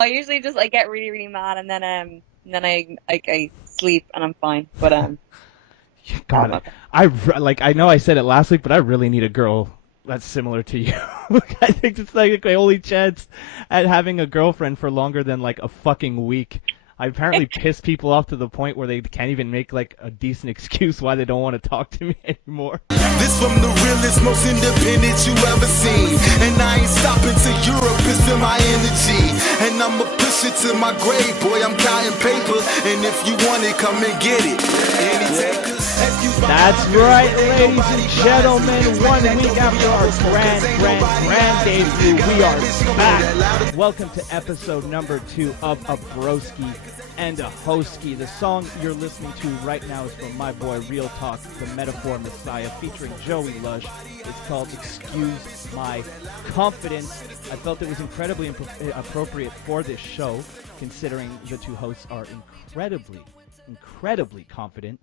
I usually just like get really, really mad and then I sleep and I'm fine. But I'm God, okay. like I know I said it last week, but I really need a girl that's similar to you. I think it's like my only chance at having a girlfriend for longer than like a fucking week. I apparently piss people off to the point where they can't even make like a decent excuse why they don't want to talk to me anymore. This from the realest, most independent you ever seen. And I ain't stopping till Europe is in my energy. And I'ma push it to my grave, boy, I'm counting paper. And if you want it, come and get it. Any takers? That's right, ladies and gentlemen. 1 week after our grand debut, we are back. Welcome to episode number 2 of a Broski and a Hoeski. The song you're listening to right now is from my boy Real Talk, the Metaphor Messiah, featuring Joey Lush. It's called Excuse My Confidence. I felt it was incredibly appropriate for this show, considering the two hosts are incredibly confident.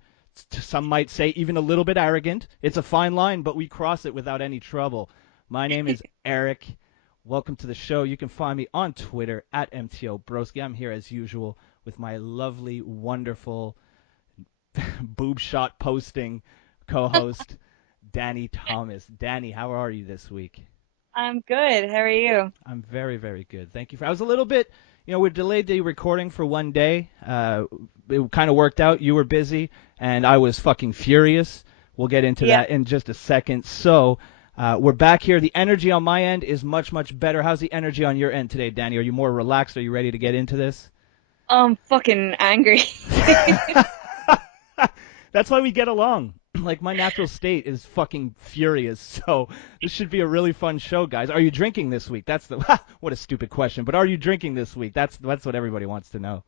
Some might say even a little bit arrogant. It's a fine line, but we cross it without any trouble. My name is Erik. Welcome to the show. You can find me on Twitter at MTO Broski. I'm here as usual with my lovely, wonderful, boob shot posting co-host, Dannii Thomas. Dannii, how are you this week? I'm good. How are you? I'm very, very good. Thank you. I was a little bit, we delayed the recording for one day. It kind of worked out. You were busy, and I was fucking furious. We'll get into Yeah. that in just a second. So, we're back here. The energy on my end is much, much better. How's the energy on your end today, Dannii? Are you more relaxed? Are you ready to get into this? I'm fucking angry. That's why we get along. Like, my natural state is fucking furious, so this should be a really fun show, guys. Are you drinking this week? That's the what a stupid question. But are you drinking this week? That's what everybody wants to know.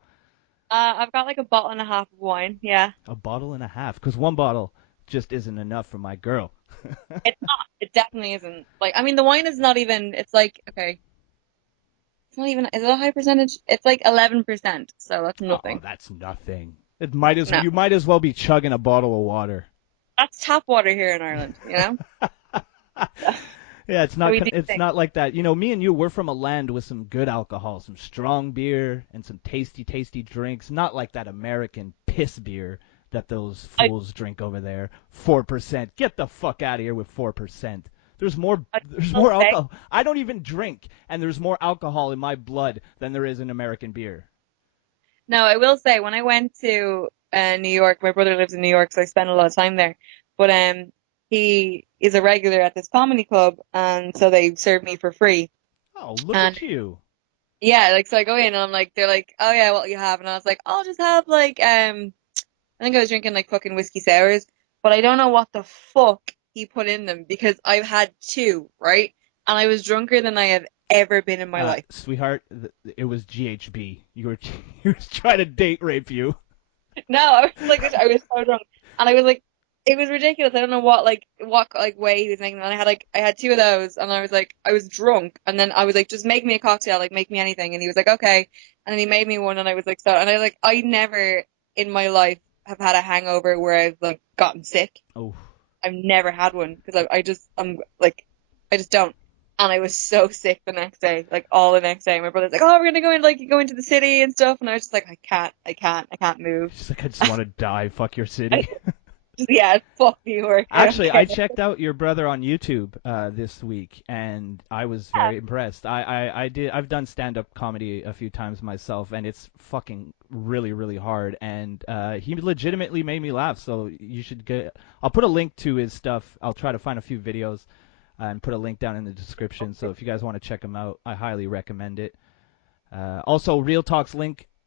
I've got like a bottle and a half of wine. Yeah. A bottle and a half, because one bottle just isn't enough for my girl. It's not. It definitely isn't. Like, I mean, the wine is not even, it's like, okay, it's not even, is it a high percentage? It's like 11%, so that's Oh, nothing. that's nothing. It might as No. you might as well be chugging a bottle of water. That's tap water here in Ireland, you know? Yeah, So we do it's things. not like that. You know, me and you, we're from a land with some good alcohol, some strong beer, and some tasty drinks. Not like that American piss beer that those I, fools drink over there. 4%. Get the fuck out of here with 4%. I There's will more say, alcohol. I don't even drink, and there's more alcohol in my blood than there is in American beer. no, I will say, when I went to New York, my brother lives in New York, so I spent a lot of time there. But he is a regular at this comedy club, and so they served me for free. Oh, look And at you. yeah, like so I go in and I'm like, they're like, oh yeah, what you have? And I was like, I'll just have like I think I was drinking like fucking whiskey sours, but I don't know what the fuck he put in them because I've had two, right? And I was drunker than I have ever been in my life. Sweetheart, it was GHB. You were trying to date rape you. No, I was like, I was so drunk, and I was like, it was ridiculous. I don't know what way he was making them. And I had two of those, and I was like, I was drunk, and then I was like, just make me a cocktail, like make me anything, and he was like, okay, and then he made me one, and I was like, so, and I was like, I never in my life have had a hangover where I've like gotten sick. Oh, I've never had one because I'm like I just don't. And I was so sick the next day, like all the next day. My brother's like, "Oh, we're gonna go into the city and stuff," and I was just like, I can't move." she's like, I just want to die. Fuck your city. Yeah, fuck New York. I don't Actually, care. I checked out your brother on YouTube this week, and I was Yeah, very impressed. I've done stand-up comedy a few times myself, and it's fucking really hard. And he legitimately made me laugh. So you should get. I'll put a link to his stuff. I'll try to find a few videos and put a link down in the description. So if you guys want to check him out, I highly recommend it. Also, Real Talk's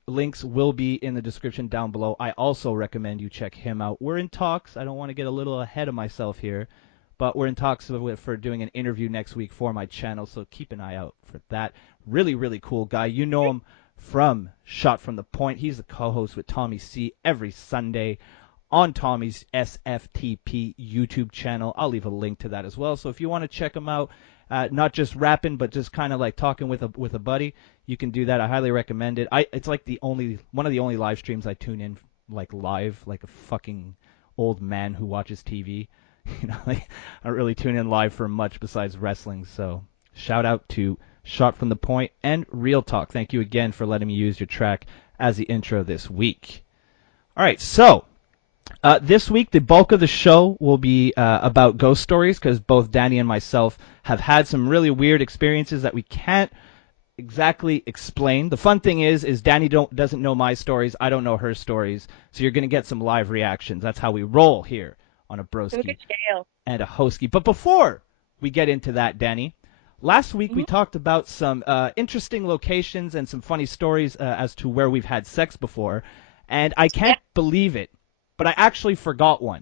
links will be in the description down below. I also recommend you check him out. We're in talks. I don't want to get a little ahead of myself here, but we're in talks for doing an interview next week for my channel, so keep an eye out for that. Really cool guy. You know him from Shot from the Point. He's the co-host with Tommy C every Sunday on Tommy's SFTP YouTube channel. I'll leave a link to that as well. So if you want to check him out, not just rapping, but just kind of like talking with a buddy, you can do that. I highly recommend it. It's like the only one of the only live streams I tune in like live, like a fucking old man who watches TV. Like I don't really tune in live for much besides wrestling. So shout out to Shot from the Point, and Real Talk. Thank you again for letting me use your track as the intro this week. All right, so this week the bulk of the show will be about ghost stories because both Dannii and myself have had some really weird experiences that we can't exactly explain. The fun thing is Dannii doesn't know my stories, I don't know her stories, so you're going to get some live reactions. That's how we roll here on a Broski and a Hoeski. But before we get into that, Dannii, last week we talked about some interesting locations and some funny stories as to where we've had sex before, and I can't believe it, but I actually forgot one.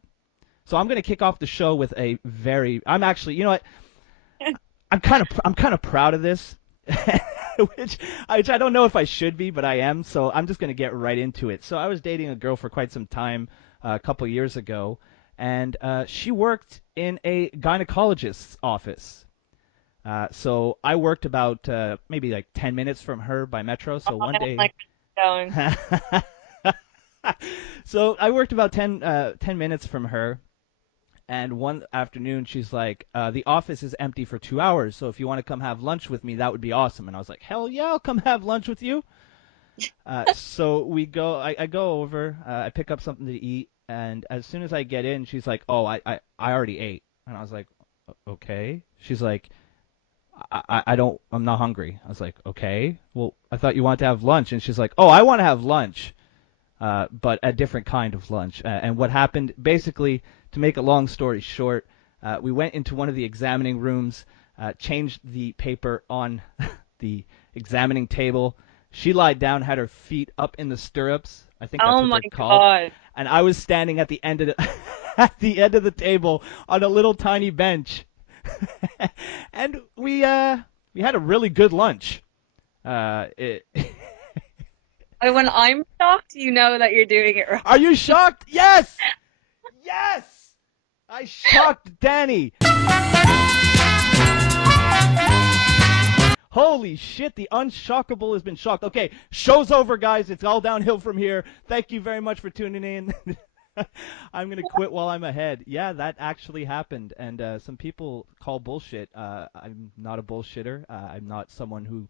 So I'm going to kick off the show with I'm actually, you know what? I'm kind of proud of this. which I don't know if I should be, but I am, so I'm just going to get right into it. So I was dating a girl for quite some time a couple years ago, and she worked in a gynecologist's office. So I worked about maybe like 10 minutes from her by metro, so one day... going. So I worked about 10 minutes from her. And one afternoon, she's like, the office is empty for 2 hours, so if you want to come have lunch with me, that would be awesome. And I was like, hell yeah, I'll come have lunch with you. So we go, I go over, I pick up something to eat, and as soon as I get in, she's like, oh, I already ate. And I was like, okay. She's like, I'm not hungry. I was like, okay, well, I thought you wanted to have lunch. And she's like, oh, I want to have lunch, but a different kind of lunch. And what happened, basically, to make a long story short, we went into one of the examining rooms, changed the paper on the examining table. She lied down, had her feet up in the stirrups. I think that's what they're called. God. And I was standing at the end of the table on a little tiny bench. And we had a really good lunch. When I'm shocked, you know that you're doing it wrong. Are you shocked? Yes! Yes! I shocked Dannii. Holy shit, the unshockable has been shocked. Okay, show's over, guys. It's all downhill from here. Thank you very much for tuning in. I'm going to quit while I'm ahead. Yeah, that actually happened, and some people call bullshit. I'm not a bullshitter. I'm not someone who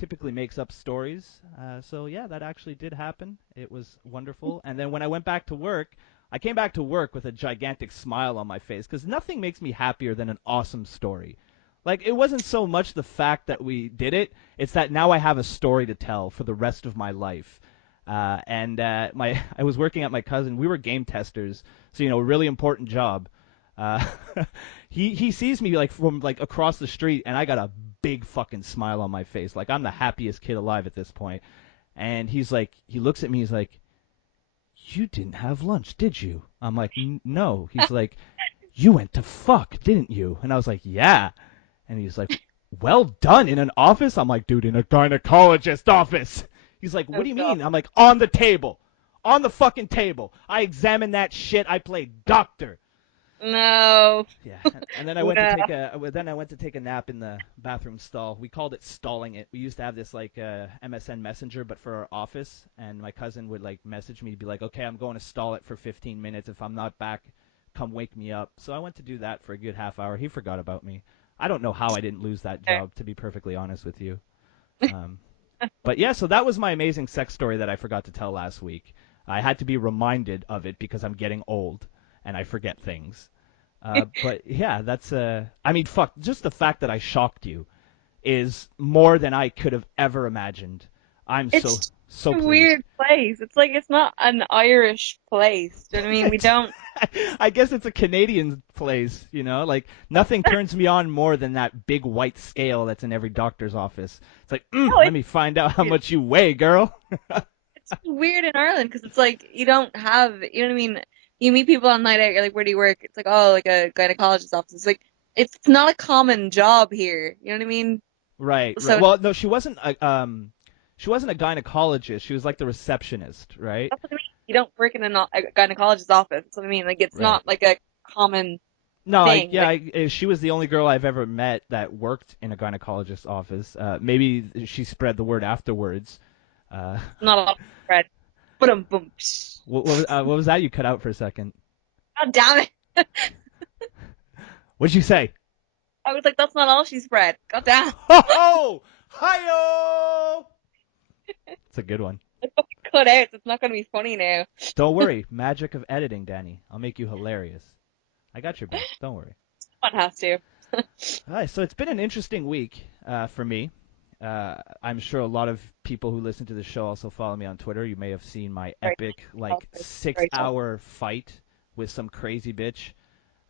typically makes up stories. So, yeah, that actually did happen. It was wonderful. And then when I went back to work, I came back to work with a gigantic smile on my face because nothing makes me happier than an awesome story. Like, it wasn't so much the fact that we did it, it's that now I have a story to tell for the rest of my life. I was working at my cousin. We were game testers, so, a really important job. He sees me like from like across the street, and I got a big fucking smile on my face. Like, I'm the happiest kid alive at this point. And he looks at me, he's like, you didn't have lunch, did you? I'm like, no. He's like, you went to fuck, didn't you? And I was like, yeah. And he's like, well done, in an office? I'm like, dude, in a gynecologist office. He's like, what do you mean? I'm like, on the table. On the fucking table. I examined that shit. I played doctor. No. Yeah. And then I went to take a nap in the bathroom stall. We called it stalling it. We used to have this like MSN Messenger, but for our office. And my cousin would like message me to be like, okay, I'm going to stall it for 15 minutes. If I'm not back, come wake me up. So I went to do that for a good half hour. He forgot about me. I don't know how I didn't lose that job, to be perfectly honest with you. But yeah, so that was my amazing sex story that I forgot to tell last week. I had to be reminded of it because I'm getting old and I forget things. But yeah, that's I mean, fuck, just the fact that I shocked you is more than I could have ever imagined. I'm It's so a pleased. weird place. It's like it's not an Irish place. Do you know what I mean? We don't. I guess it's a Canadian place, like nothing turns me on more than that big white scale that's in every doctor's office. It's like, let me find out how much you weigh, girl. It's weird in Ireland because it's like you don't have, you know what I mean? You meet people on night out, you're like, where do you work? It's like, oh, like a gynecologist's office. It's like, it's not a common job here. You know what I mean? Right. So Well, no, she wasn't a gynecologist. She was like the receptionist, right? that's what I mean. You don't work in a gynecologist's office. That's what I mean. Like, it's not like a common No, thing. she was the only girl I've ever met that worked in a gynecologist's office. Maybe she spread the word afterwards. Not a lot of bread. Boom, boom. What was that? You cut out for a second. God damn it. What'd you say? I was like, that's not all she spread. God damn. Ho-ho! Hi-yo! It's a good one. It's fucking cut out. It's not going to be funny now. Don't worry. Magic of editing, Dannii. I'll make you hilarious. I got your back. Don't worry. One has to. All right, so it's been an interesting week for me. I'm sure a lot of people who listen to the show also follow me on Twitter. You may have seen my Very epic, tough. Very tough. 6-hour fight with some crazy bitch.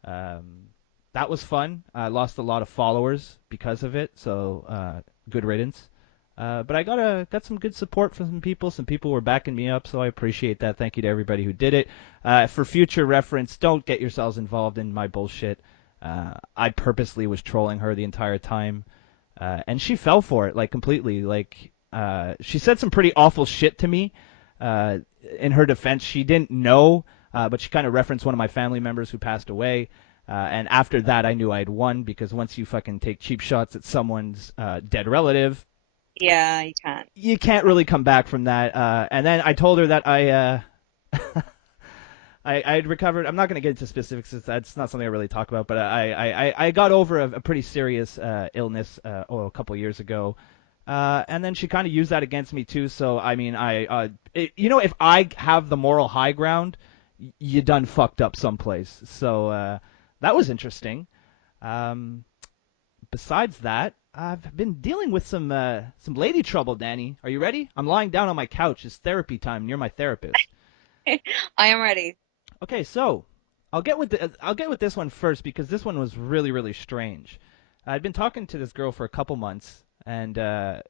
That was fun. I lost a lot of followers because of it, so good riddance. But I got some good support from some people. Some people were backing me up, so I appreciate that. Thank you to everybody who did it. For future reference, don't get yourselves involved in my bullshit. I purposely was trolling her the entire time, and she fell for it, like, completely. Like, she said some pretty awful shit to me. In her defense, she didn't know, but she kind of referenced one of my family members who passed away. And after that, I knew I had won, because once you fucking take cheap shots at someone's dead relative, Yeah, you can't. really come back from that. And then I told her that I had recovered. I'm not going to get into specifics. That's not something I really talk about. But I got over a pretty serious illness a couple years ago. And then she kind of used that against me too. So I mean, if I have the moral high ground, you done fucked up someplace. So that was interesting. Besides that, I've been dealing with some lady trouble, Dannii. Are you ready? I'm lying down on my couch. It's therapy time near my therapist. I am ready. Okay, so I'll get with this one first, because this one was really, really strange. I'd been talking to this girl for a couple months, and there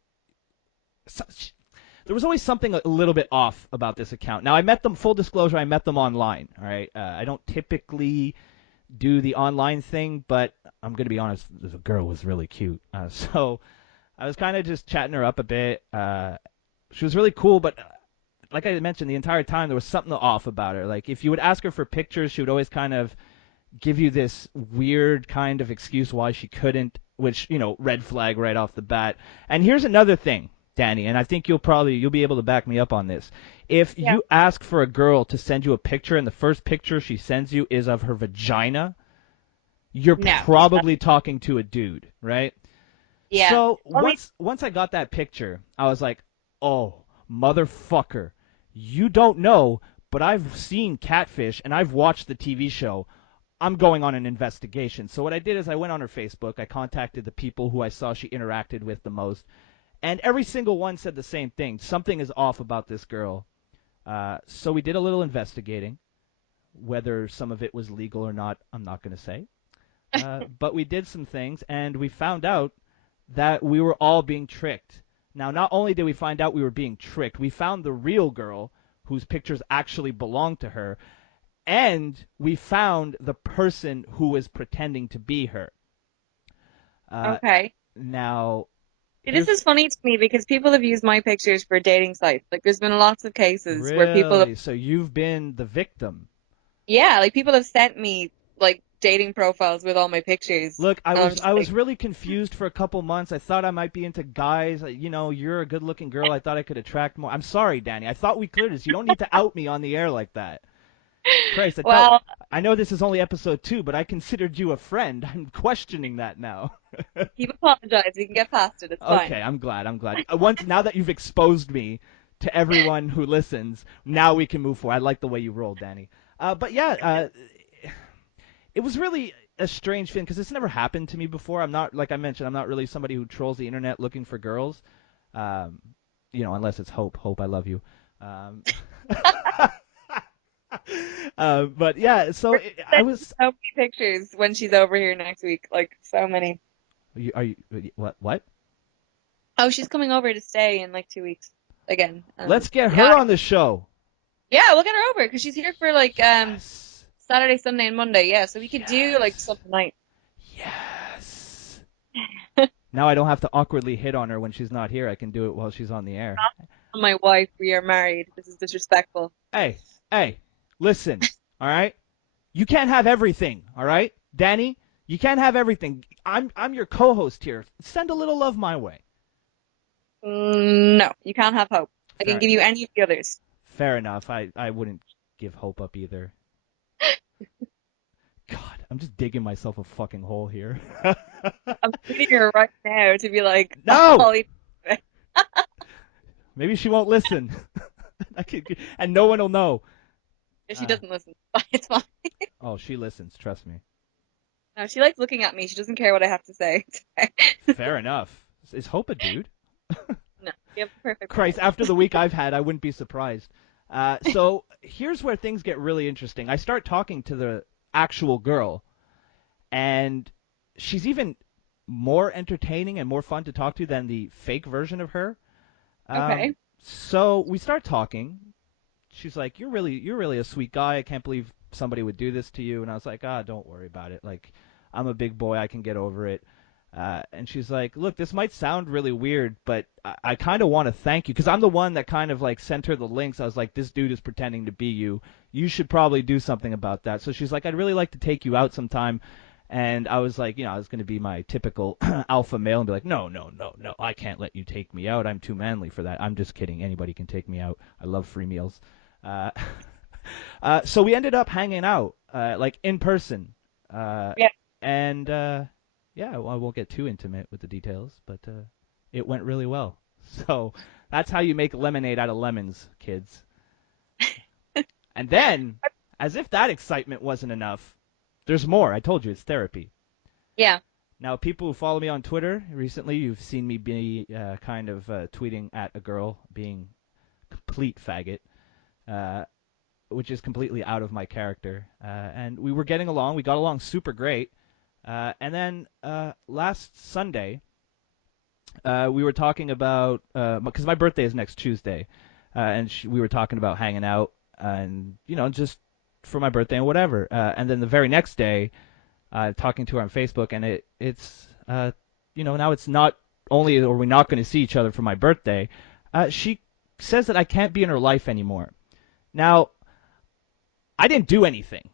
was always something a little bit off about this account. Now, I met them, full disclosure, I met them online, all right? I don't typically do the online thing, but I'm going to be honest, the girl was really cute. So I was kind of just chatting her up a bit. She was really cool, but like I mentioned, the entire time there was something off about her. Like, if you would ask her for pictures, she would always kind of give you this weird kind of excuse why she couldn't, which, red flag right off the bat. And here's another thing, Dannii, and I think you'll be able to back me up on this. If you ask for a girl to send you a picture and the first picture she sends you is of her vagina, you're probably talking to a dude, right? Yeah. So once I got that picture, I was like, oh, motherfucker, you don't know, but I've seen Catfish and I've watched the TV show. I'm going on an investigation. So what I did is I went on her Facebook. I contacted the people who I saw she interacted with the most. And every single one said the same thing. Something is off about this girl. So we did a little investigating. Whether some of it was legal or not, I'm not going to say. But we did some things, and we found out that we were all being tricked. Now, not only did we find out we were being tricked, we found the real girl whose pictures actually belonged to her, and we found the person who was pretending to be her. Okay. Now, This is funny to me because people have used my pictures for dating sites. Like, there's been lots of cases where people have... So you've been the victim. Yeah, like, people have sent me, like, dating profiles with all my pictures. Look, I was really confused for a couple months. I thought I might be into guys. You're a good-looking girl. I thought I could attract more. I'm sorry, Dannii. I thought we cleared this. You don't need to out me on the air like that. Christ, I know this is only episode 2, but I considered you a friend. I'm questioning that now. You've apologized. We can get past it. It's fine. Okay, I'm glad. Now that you've exposed me to everyone who listens, now we can move forward. I like the way you roll, Dannii. But yeah, it was really a strange thing because this never happened to me before. I'm not, like I mentioned, I'm not really somebody who trolls the internet looking for girls. Unless it's Hope. Hope, I love you. But yeah, so I was so many pictures when she's over here next week, like so many. Are you what? Oh, she's coming over to stay in like 2 weeks again. Let's get her on the show. Yeah, we'll get her over because she's here for like Yes. Saturday, Sunday, and Monday. Yeah, so we could do like something night. Yes. Now I don't have to awkwardly hit on her when she's not here. I can do it while she's on the air. My wife, we are married. This is disrespectful. Hey, listen, all right? You can't have everything, all right? Dannii, you can't have everything. I'm your co-host here. Send a little love my way. No, you can't have Hope. I can give you any of the others. Fair enough. I wouldn't give Hope up either. God. I'm just digging myself a fucking hole here. I'm sitting here right now to be like, No! Ollie. Maybe she won't listen. And no one will know. If she doesn't listen, it's fine. Oh, she listens. Trust me. No, she likes looking at me. She doesn't care what I have to say. Fair enough. Is Hope a dude? No, you have the perfect. Christ, balance. after the week I've had, I wouldn't be surprised. So here's where things get really interesting. I start talking to the actual girl, and she's even more entertaining and more fun to talk to than the fake version of her. Okay. So we start talking. She's like, you're really a sweet guy. I can't believe somebody would do this to you. And I was like, don't worry about it. Like, I'm a big boy. I can get over it. And she's like, look, this might sound really weird, but I kind of want to thank you because I'm the one that kind of like sent her the links. I was like, this dude is pretending to be you. You should probably do something about that. So she's like, I'd really like to take you out sometime. And I was like, I was going to be my typical alpha male and be like, no, I can't let you take me out. I'm too manly for that. I'm just kidding. Anybody can take me out. I love free meals. So we ended up hanging out, like in person. Yeah. And yeah, well, I won't get too intimate with the details, but it went really well. So that's how you make lemonade out of lemons, kids. And then, as if that excitement wasn't enough, there's more. I told you, it's therapy. Yeah. Now, people who follow me on Twitter recently, you've seen me be kind of tweeting at a girl being complete faggot, which is completely out of my character. And we were getting along. We got along super great. And then last Sunday, we were talking about because my birthday is next Tuesday, and we were talking about hanging out and just for my birthday and whatever. And then the very next day, talking to her on Facebook, and it's now it's not only are we not going to see each other for my birthday, she says that I can't be in her life anymore. Now, I didn't do anything.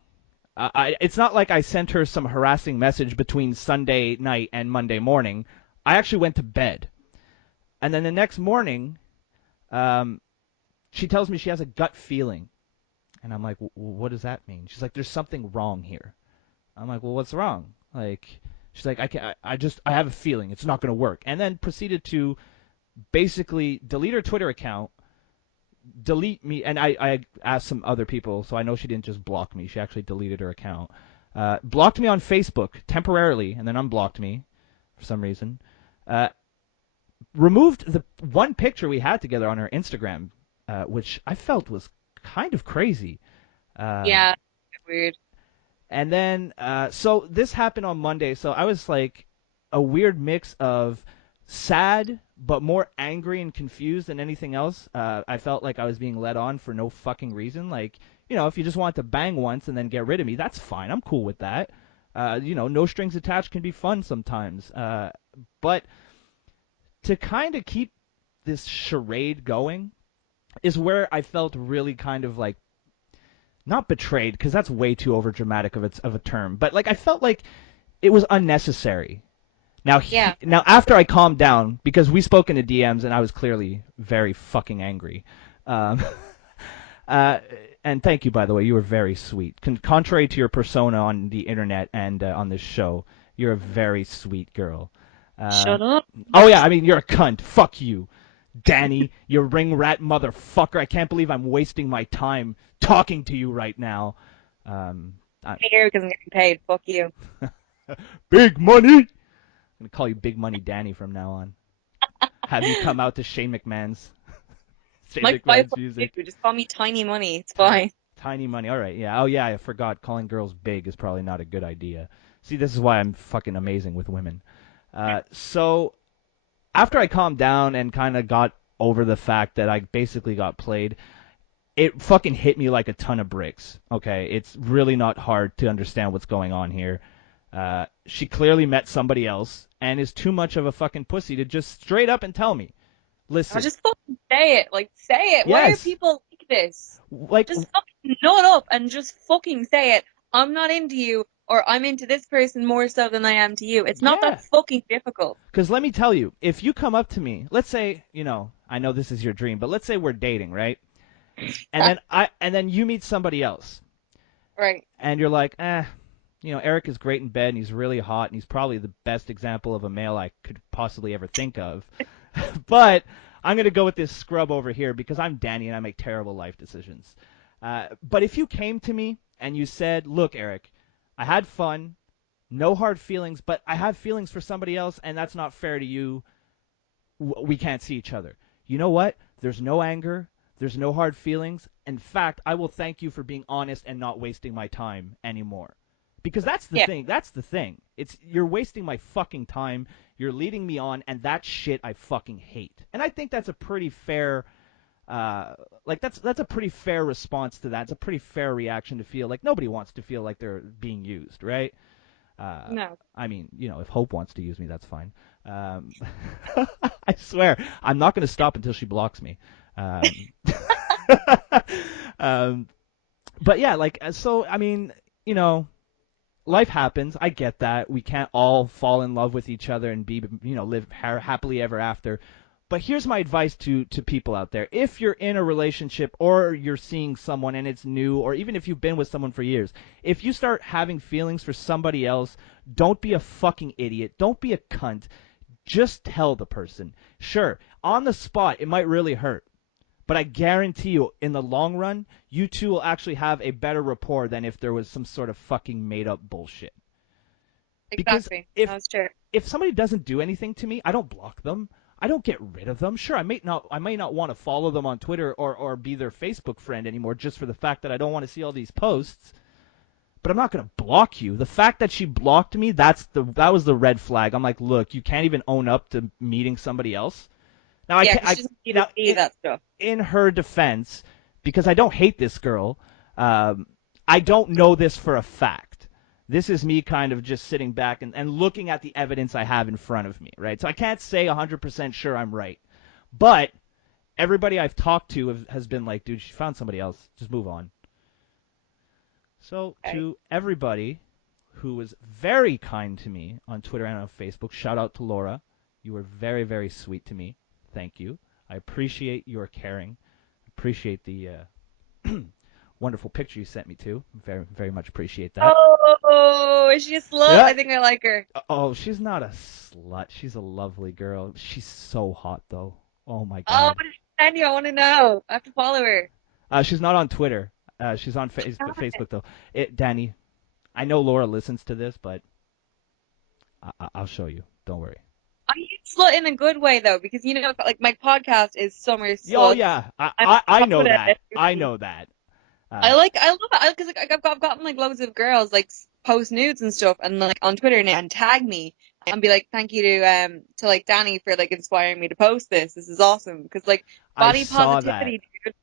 It's not like I sent her some harassing message between Sunday night and Monday morning. I actually went to bed. And then the next morning, she tells me she has a gut feeling. And I'm like, what does that mean? She's like, there's something wrong here. I'm like, well, what's wrong? Like, she's like, I have a feeling it's not going to work. And then proceeded to basically delete her Twitter account, delete me, and I asked some other people, so I know she didn't just block me. She actually deleted her account. Blocked me on Facebook temporarily, and then unblocked me for some reason. Removed the one picture we had together on her Instagram, which I felt was kind of crazy. Yeah. Weird. And then, so this happened on Monday, so I was like a weird mix of sad but more angry and confused than anything else. I felt like I was being led on for no fucking reason. Like, if you just want to bang once and then get rid of me, that's fine. I'm cool with that. No strings attached can be fun sometimes. But to kind of keep this charade going is where I felt really kind of like, not betrayed, because that's way too overdramatic of a term, but like I felt like it was unnecessary. Now, Yeah. Now after I calmed down, because we spoke in the DMs and I was clearly very fucking angry. And thank you, by the way. You were very sweet. Contrary to your persona on the internet and on this show, you're a very sweet girl. Shut up. Oh, yeah, I mean, you're a cunt. Fuck you. Dannii, you ring rat motherfucker. I can't believe I'm wasting my time talking to you right now. Here because I'm getting paid. Fuck you. Big money. I'm gonna call you Big Money Dannii from now on. Have you come out to Shane McMahon's music? You just call me Tiny Money. It's fine. Tiny Money. All right. Yeah. Oh yeah. I forgot. Calling girls big is probably not a good idea. See, this is why I'm fucking amazing with women. So after I calmed down and kind of got over the fact that I basically got played, it fucking hit me like a ton of bricks. Okay, it's really not hard to understand what's going on here. She clearly met somebody else and is too much of a fucking pussy to just straight up and tell me. Listen. Just fucking say it. Like, say it. Yes. Why are people like this? Like, just fucking nut up and just fucking say it. I'm not into you, or I'm into this person more so than I am to you. It's not that fucking difficult. Because let me tell you, if you come up to me, let's say, I know this is your dream, but let's say we're dating, right? And then you meet somebody else. Right. And you're like, Erik is great in bed and he's really hot and he's probably the best example of a male I could possibly ever think of. But I'm going to go with this scrub over here because I'm Dannii and I make terrible life decisions. But if you came to me and you said, look, Erik, I had fun, no hard feelings, but I have feelings for somebody else and that's not fair to you, we can't see each other. You know what? There's no anger. There's no hard feelings. In fact, I will thank you for being honest and not wasting my time anymore. Because that's the thing. That's the thing. You're wasting my fucking time. You're leading me on, and that shit I fucking hate. And I think that's a pretty fair, that's a pretty fair response to that. It's a pretty fair reaction to feel like nobody wants to feel like they're being used, right? No. I mean, if Hope wants to use me, that's fine. I swear, I'm not going to stop until she blocks me. But yeah, so, I mean, life happens. I get that. We can't all fall in love with each other and live happily ever after. But here's my advice to people out there. If you're in a relationship or you're seeing someone and it's new, or even if you've been with someone for years, if you start having feelings for somebody else, don't be a fucking idiot. Don't be a cunt. Just tell the person. Sure, on the spot, it might really hurt. But I guarantee you, in the long run, you two will actually have a better rapport than if there was some sort of fucking made-up bullshit. Exactly. That's true. If somebody doesn't do anything to me, I don't block them. I don't get rid of them. Sure, I may not want to follow them on Twitter or be their Facebook friend anymore just for the fact that I don't want to see all these posts. But I'm not going to block you. The fact that she blocked me, that was the red flag. I'm like, look, you can't even own up to meeting somebody else. Now, that stuff. In her defense, because I don't hate this girl, I don't know this for a fact. This is me kind of just sitting back and looking at the evidence I have in front of me, right? So I can't say 100% sure I'm right. But everybody I've talked to has been like, dude, she found somebody else. Just move on. So to everybody who was very kind to me on Twitter and on Facebook, shout out to Laura. You were very, very sweet to me. Thank you. I appreciate your caring. Appreciate the wonderful picture you sent me too. Very, very much appreciate that. Oh, is she a slut? Yeah. I think I like her. Oh, she's not a slut. She's a lovely girl. She's so hot though. Oh my god. Oh, what is she send you? I want to know. I have to follow her. She's not on Twitter. She's on Facebook though. Dannii, I know Laura listens to this, but I'll show you. Don't worry. I use slut in a good way though, because like my podcast is Summer Slut. Oh yeah, I know that. I know that. I love it because I've gotten like loads of girls like post nudes and stuff, and like on Twitter and tag me and be like, thank you to like Dannii for like inspiring me to post this. This is awesome because like body positivity, dude.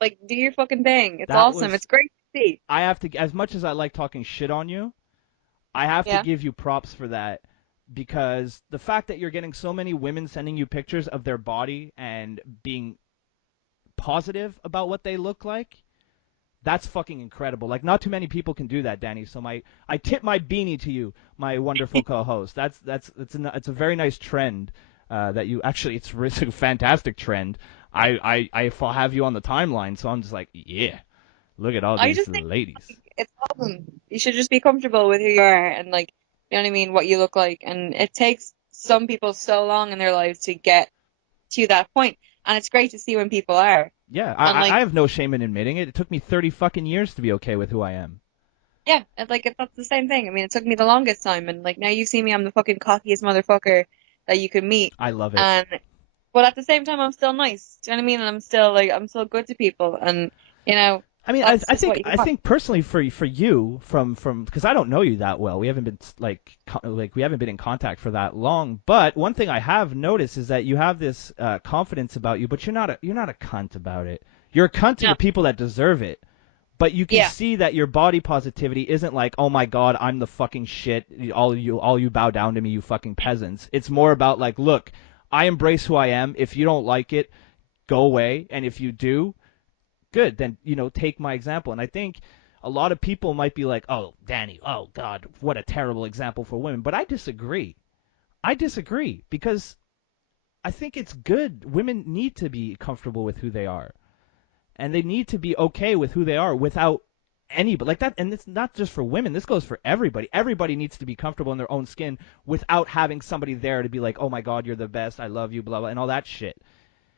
Like do your fucking thing. It's awesome. It's great to see. I have to, as much as I like talking shit on you, I have to give you props for that. Because the fact that you're getting so many women sending you pictures of their body and being positive about what they look like, that's fucking incredible. Like, not too many people can do that, Dannii. So I tip my beanie to you, my wonderful co-host. It's a very nice trend that you actually. It's a fantastic trend. I have you on the timeline, so I'm just like, yeah, look at all these ladies. It's awesome. You should just be comfortable with who you are and like. You know what I mean? What you look like. And it takes some people so long in their lives to get to that point. And it's great to see when people are. Yeah, I have no shame in admitting it. It took me 30 fucking years to be okay with who I am. Yeah, that's the same thing. I mean, it took me the longest time. And like now you see me, I'm the fucking cockiest motherfucker that you could meet. I love it. But at the same time, I'm still nice. Do you know what I mean? And I'm still good to people. And, I mean, I think personally for you from because I don't know you that well. We haven't been we haven't been in contact for that long. But one thing I have noticed is that you have this confidence about you, but you're not a cunt about it. You're a cunt to the people that deserve it. But you can see that your body positivity isn't like, oh my god, I'm the fucking shit. All you bow down to me, you fucking peasants. It's more about like, look, I embrace who I am. If you don't like it, go away. And if you do, good, then, take my example. And I think a lot of people might be like, oh, Dannii, oh, God, what a terrible example for women. But I disagree. Because I think it's good. Women need to be comfortable with who they are. And they need to be okay with who they are without anybody like that. And it's not just for women. This goes for everybody. Everybody needs to be comfortable in their own skin without having somebody there to be like, oh my God, you're the best. I love you, blah, blah, and all that shit.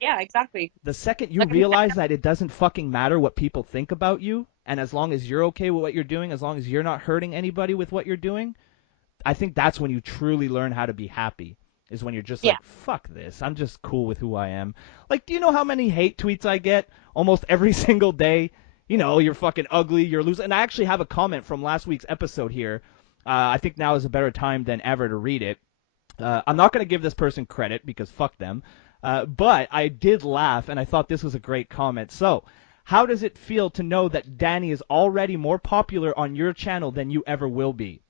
Yeah, exactly. The second you Like, realize that it doesn't fucking matter what people think about you, and as long as you're okay with what you're doing, as long as you're not hurting anybody with what you're doing, I think that's when you truly learn how to be happy. Is when you're just yeah. like, fuck this. I'm just cool with who I am. Like, do you know how many hate tweets I get almost every single day? You know, you're fucking ugly, you're losing. And I actually have a comment from last week's episode here. I think now is a better time than ever to read it. I'm not going to give this person credit because fuck them. But I did laugh, and I thought this was a great comment. So, how does it feel to know that Dannii is already more popular on your channel than you ever will be?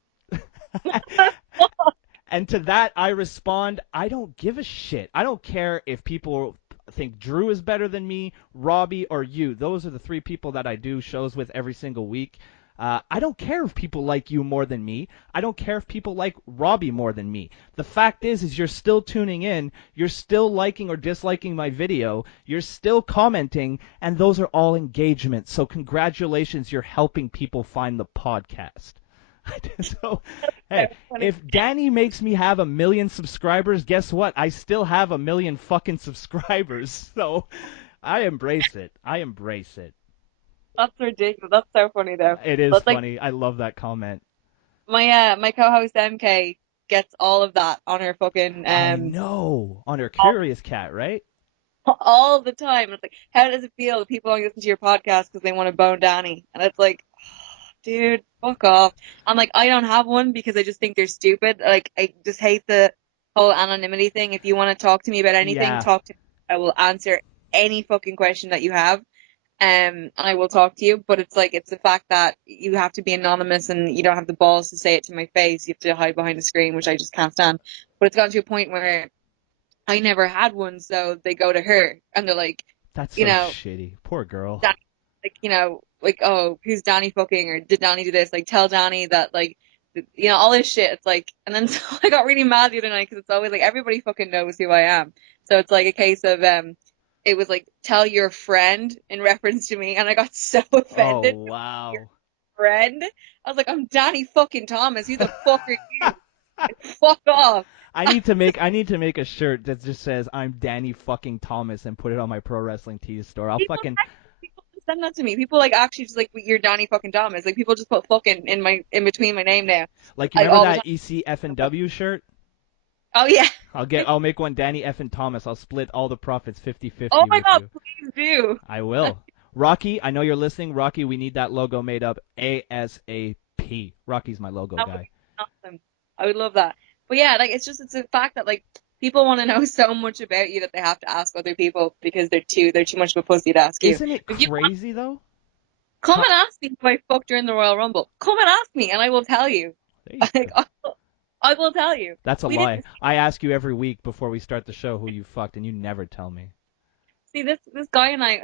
And to that, I respond, I don't give a shit. I don't care if people think Drew is better than me, Robbie, or you. Those are the three people that I do shows with every single week. I don't care if people like you more than me. I don't care if people like Robbie more than me. The fact is you're still tuning in, you're still liking or disliking my video, you're still commenting, and those are all engagements. So congratulations, you're helping people find the podcast. So, hey, if Dannii makes me have 1 million subscribers, guess what? I still have 1 million fucking subscribers. So, I embrace it. I embrace it. That's ridiculous. That's so funny, though. It is But, funny. I love that comment. My co-host MK gets all of that on her fucking I know. On her Curious Cat, right? all the time. It's like, how does it feel that people only listen to your podcast because they want to bone Dannii? And it's like, dude, fuck off. I'm like, I don't have one because I just think they're stupid. Like, I just hate the whole anonymity thing. If you want to talk to me about anything, Yeah. talk to me. I will answer any fucking question that you have. And I will talk to you. But it's like, it's the fact that you have to be anonymous and you don't have the balls to say it to my face. You have to hide behind a screen, which I just can't stand. But it's gotten to a point where I never had one, so they go to her and they're like, That's so you know, shitty. Poor girl. Dannii, like, you know, like, oh, who's Dannii fucking, or did Dannii do this? Like, tell Dannii that, like, you know, all this shit. It's like, and then so I got really mad the other night because it's always like everybody fucking knows who I am. So it's like a case of it was like, tell your friend in reference to me, and I got so offended. Oh, wow. Your friend? I was like, I'm Dannii fucking Thomas. Who the fuck are you? Like, fuck off. I need to make a shirt that just says I'm Dannii fucking Thomas and put it on my Pro Wrestling Tees store. I'll People fucking send that to me. People like actually just like, you're Dannii fucking Thomas. Like, people just put fucking in between my name now. like, you Like, remember all the that ECF and W shirt? Oh yeah. I'll make one Dannii F and Thomas. I'll split all the profits 50-50 Oh my with God, you. please do. I will. Rocky, I know you're listening. Rocky, we need that logo made up ASAP. Rocky's my logo That would guy. be awesome. I would love that. But yeah, like, it's a fact that like people want to know so much about you that they have to ask other people because they're too much of a pussy to ask you. Isn't it If you crazy though? come and ask me if I fucked during the Royal Rumble. Come and ask me, and I will tell you. There you Like, go. I will tell you. That's a We lie. didn't I ask you every week before we start the show who you fucked, and you never tell me. see this guy and I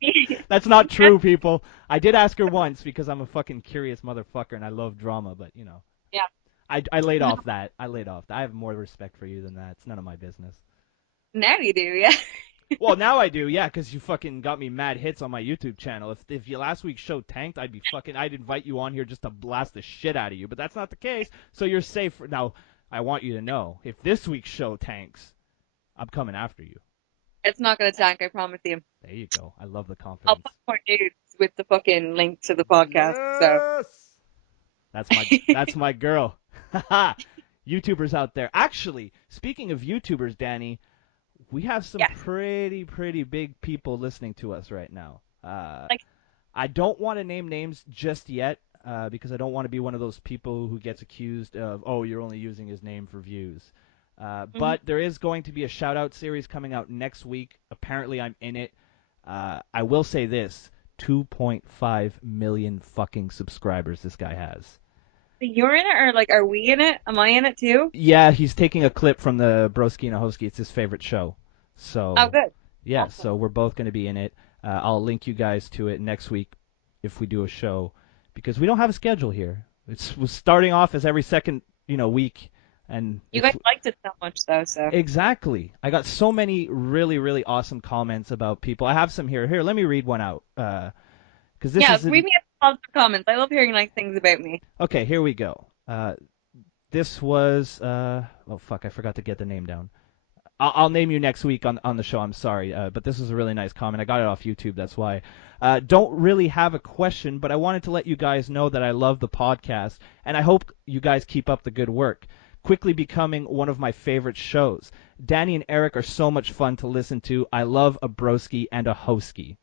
like. That's not true, people. I did ask her once because I'm a fucking curious motherfucker and I love drama, but you know. Yeah. I laid off that. I have more respect for you than that. It's none of my business. Now you do, yeah. Well, now I do, yeah, because you fucking got me mad hits on my YouTube channel. If your last week's show tanked, I'd invite you on here just to blast the shit out of you. But that's not the case, so you're safe. Now, I want you to know, if this week's show tanks, I'm coming after you. It's not gonna tank, I promise you. There you go. I love the I'll confidence. put more nudes with the fucking link to the podcast. So That's my girl. YouTubers out there. Actually, speaking of YouTubers, Dannii, we have some pretty big people listening to us right now. I don't want to name names just yet because I don't want to be one of those people who gets accused of, oh, you're only using his name for views. But there is going to be a shout-out series coming out next week. Apparently, I'm in it. I will say this. 2.5 million fucking subscribers this guy has. you're in it, or like, are we in it? Am I in it too? Yeah, he's taking a clip from the Broski and Hoeski. It's his favorite show. So Oh, good. yeah, Awesome. so we're both going to be in it. I'll link you guys to it next week if we do a show because we don't have a schedule here. We're starting off as every second, week. And You guys liked it so much, though, so. exactly. I got so many really awesome comments about people. I have some here. Here, let me read one out. Because this Yeah, is read me Positive comments. I love hearing nice things about me. Okay, here we go. This was oh fuck, I forgot to get the name down. I'll name you next week on the show. I'm sorry, but this was a really nice comment. I got it off YouTube. That's why. Don't really have a question, but I wanted to let you guys know that I love the podcast, and I hope you guys keep up the good work. Quickly becoming one of my favorite shows. Dannii and Erik are so much fun to listen to. I love a Broski and a Hoeski.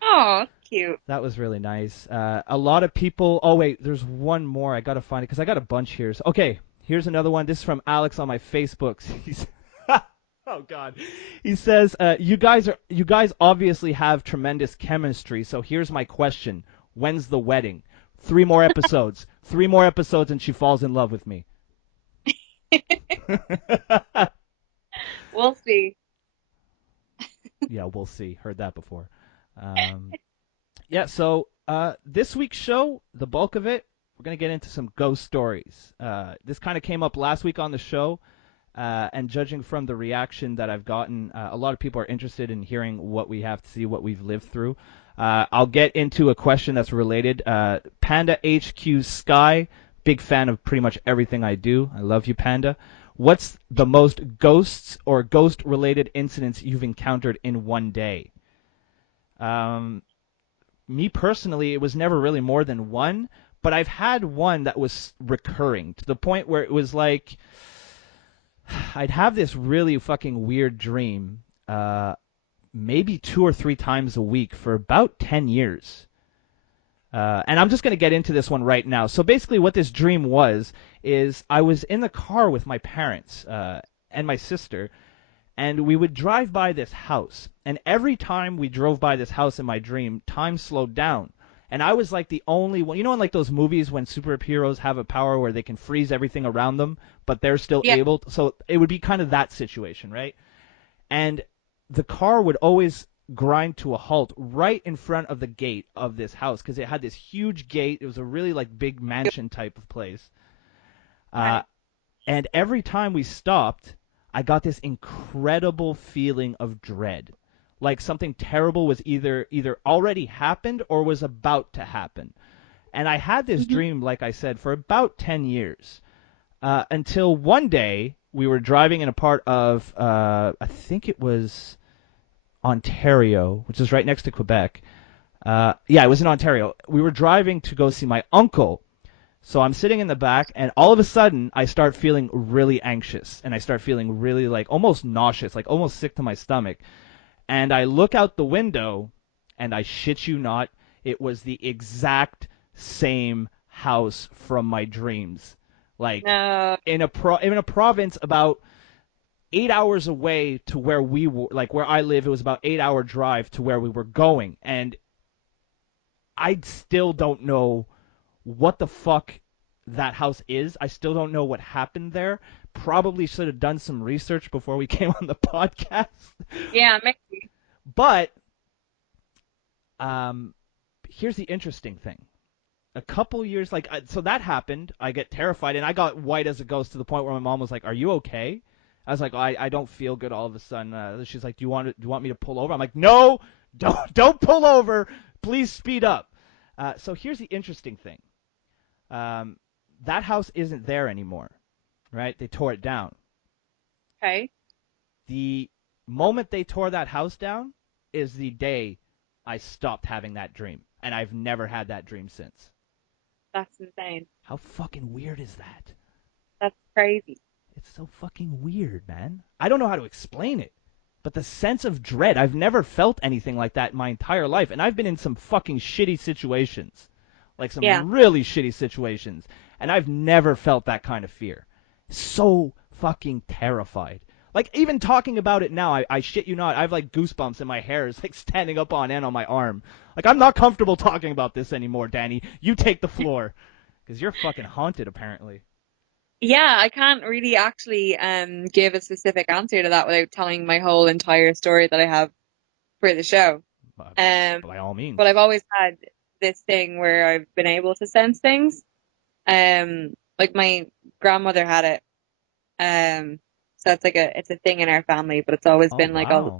Oh, cute. That was really nice. A lot of people. Oh wait, there's one more. I gotta find it because I got a bunch here. Okay, here's another one. This is from Alex on my Facebook. He's oh God. He says, you guys obviously have tremendous chemistry. So here's my question: when's the wedding? 3 more episodes. 3 more episodes, and she falls in love with me. We'll see. Yeah, we'll see. Heard that before. Um, Yeah, so this week's show, the bulk of it, we're going to get into some ghost stories. This kind of came up last week on the show, and judging from the reaction that I've gotten, a lot of people are interested in hearing what we have to see, what we've lived through. I'll get into a question that's related. Panda HQ Sky, big fan of pretty much everything I do. I love you, Panda. What's the most ghosts or ghost-related incidents you've encountered in one day? Me personally, it was never really more than one, but I've had one that was recurring to the point where it was like I'd have this really fucking weird dream, maybe 2 or 3 times a week for about 10 years. And I'm just going to get into this one right now. So basically what this dream was is I was in the car with my parents and my sister, and we would drive by this house. And every time we drove by this house in my dream, time slowed down. And I was like the only one. You know, in like those movies when superheroes have a power where they can freeze everything around them, but they're still Yeah. able. So it would be kind of that situation, right? And the car would always grind to a halt right in front of the gate of this house because it had this huge gate. It was a really like big mansion type of place. Okay. And every time we stopped, I got this incredible feeling of dread. Like something terrible was either already happened or was about to happen. And I had this dream, like I said, for about 10 years. Until one day, we were driving in a part of, I think it was Ontario, which is right next to Quebec. Yeah, it was in Ontario. We were driving to go see my uncle. So I'm sitting in the back, and all of a sudden, I start feeling really anxious, and I start feeling really, like, almost nauseous, like, almost sick to my stomach. And I look out the window, and I shit you not, it was the exact same house from my dreams. Like, No. in a province about 8 hours away to where we were, like, where I live, it was about 8 hour drive to where we were going. And I still don't know what the fuck that house is. I still don't know what happened there. Probably should have done some research before we came on the podcast. Yeah, maybe. But here's the interesting thing. A couple years, like, so that happened. I get terrified, and I got white as a ghost to the point where my mom was like, "Are you okay?" I was like, I don't feel good all of a sudden. She's like, do you want me to pull over? I'm like, no, don't pull over. Please speed up. So here's the interesting thing. That house isn't there anymore, right? They tore it down. Okay. The moment they tore that house down is the day I stopped having that dream, and I've never had that dream since. That's insane. How fucking weird is that? That's crazy. It's so fucking weird, man. I don't know how to explain it, but the sense of dread, I've never felt anything like that in my entire life, and I've been in some fucking shitty situations. Like some Yeah. really shitty situations, and I've never felt that kind of fear. So fucking terrified. Like, even talking about it now, I shit you not, I have like goosebumps and my hair is like standing up on end on my arm. Like, I'm not comfortable talking about this anymore, Dannii. You take the floor. Because you're fucking haunted, apparently. Yeah, I can't really actually give a specific answer to that without telling my whole entire story that I have for the show. By all means. But I've always had this thing where I've been able to sense things. Like my grandmother had it. So it's a thing in our family, but it's always Oh, been like wow.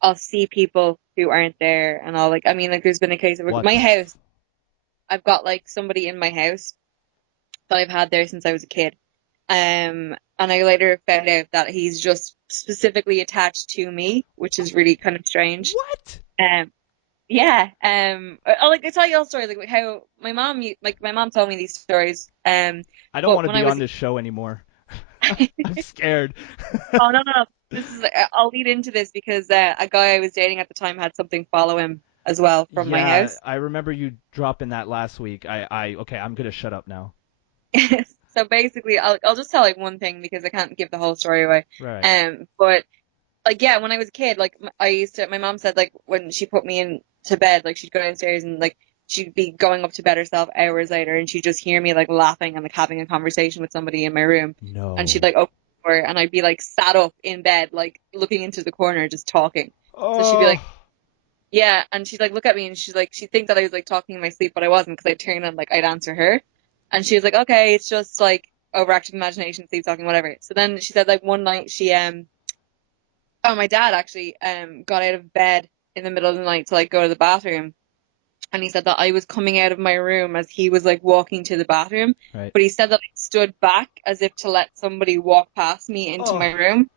I'll see people who aren't there, and I'll like, I mean, like there's been a case of What? my house. I've got like somebody in my house that I've had there since I was a kid. And I later found out that he's just specifically attached to me, which is really kind of strange. What? Yeah. I like to tell you all stories like how my mom told me these stories. I don't But want to when I be was on this show anymore. I'm scared. oh no, this is I'll lead into this because a guy I was dating at the time had something follow him as well from my Yeah, house. I remember you dropping that last week. Okay, I'm gonna shut up now. So basically, I'll just tell like one thing because I can't give the whole story away. Right. But like yeah, when I was a kid, like my mom said like when she put me in to bed, like she'd go downstairs and like she'd be going up to bed herself hours later, and she'd just hear me like laughing and like having a conversation with somebody in my room, and she'd No. like open the door, and I'd be like sat up in bed, like looking into the corner, just talking. So she'd be Oh. like, yeah, and she'd like look at me and she's like, she'd think that I was like talking in my sleep, but I wasn't because I'd turn and like I'd answer her, and she was like, okay, it's just like overactive imagination, sleep talking, whatever. So then she said like one night oh, my dad actually got out of bed in the middle of the night to like go to the bathroom, and he said that I was coming out of my room as he was like walking to the bathroom, Right. but he said that I stood back as if to let somebody walk past me into Oh. my room,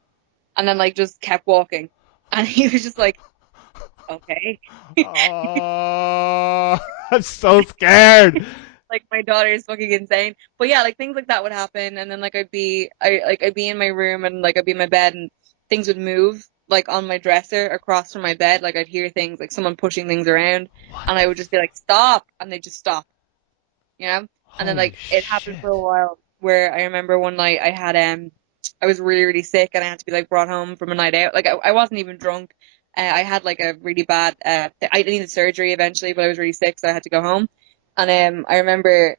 and then like just kept walking, and he was just like, okay. Oh. I'm so scared. Like my daughter is fucking insane. But yeah, like things like that would happen, and then like I'd be in my room and like I'd be in my bed and things would move like on my dresser across from my bed. Like I'd hear things like someone pushing things around, What and I would just be like, stop, and they'd just stop, you know? And then Holy like it happened shit. for a while where I remember one night I was really, really sick and I had to be like brought home from a night out. Like I wasn't even drunk. I had like a really bad I needed surgery eventually, but I was really sick, so I had to go home. And I remember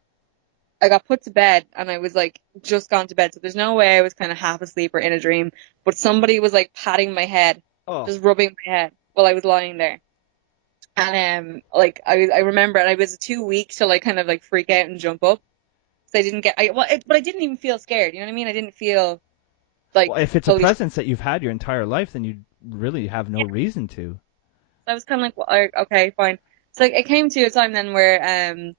I got put to bed and I was like just gone to bed. So there's no way I was kind of half asleep or in a dream. But somebody was like patting my head, Oh. just rubbing my head while I was lying there. And like I remember and I was too weak to like kind of like freak out and jump up. So I didn't get but I didn't even feel scared. You know what I mean? I didn't feel like Well, if it's a police. presence that you've had your entire life, then you really have no Yeah. reason to. I was kind of like, well, okay, fine. So it came to a time then where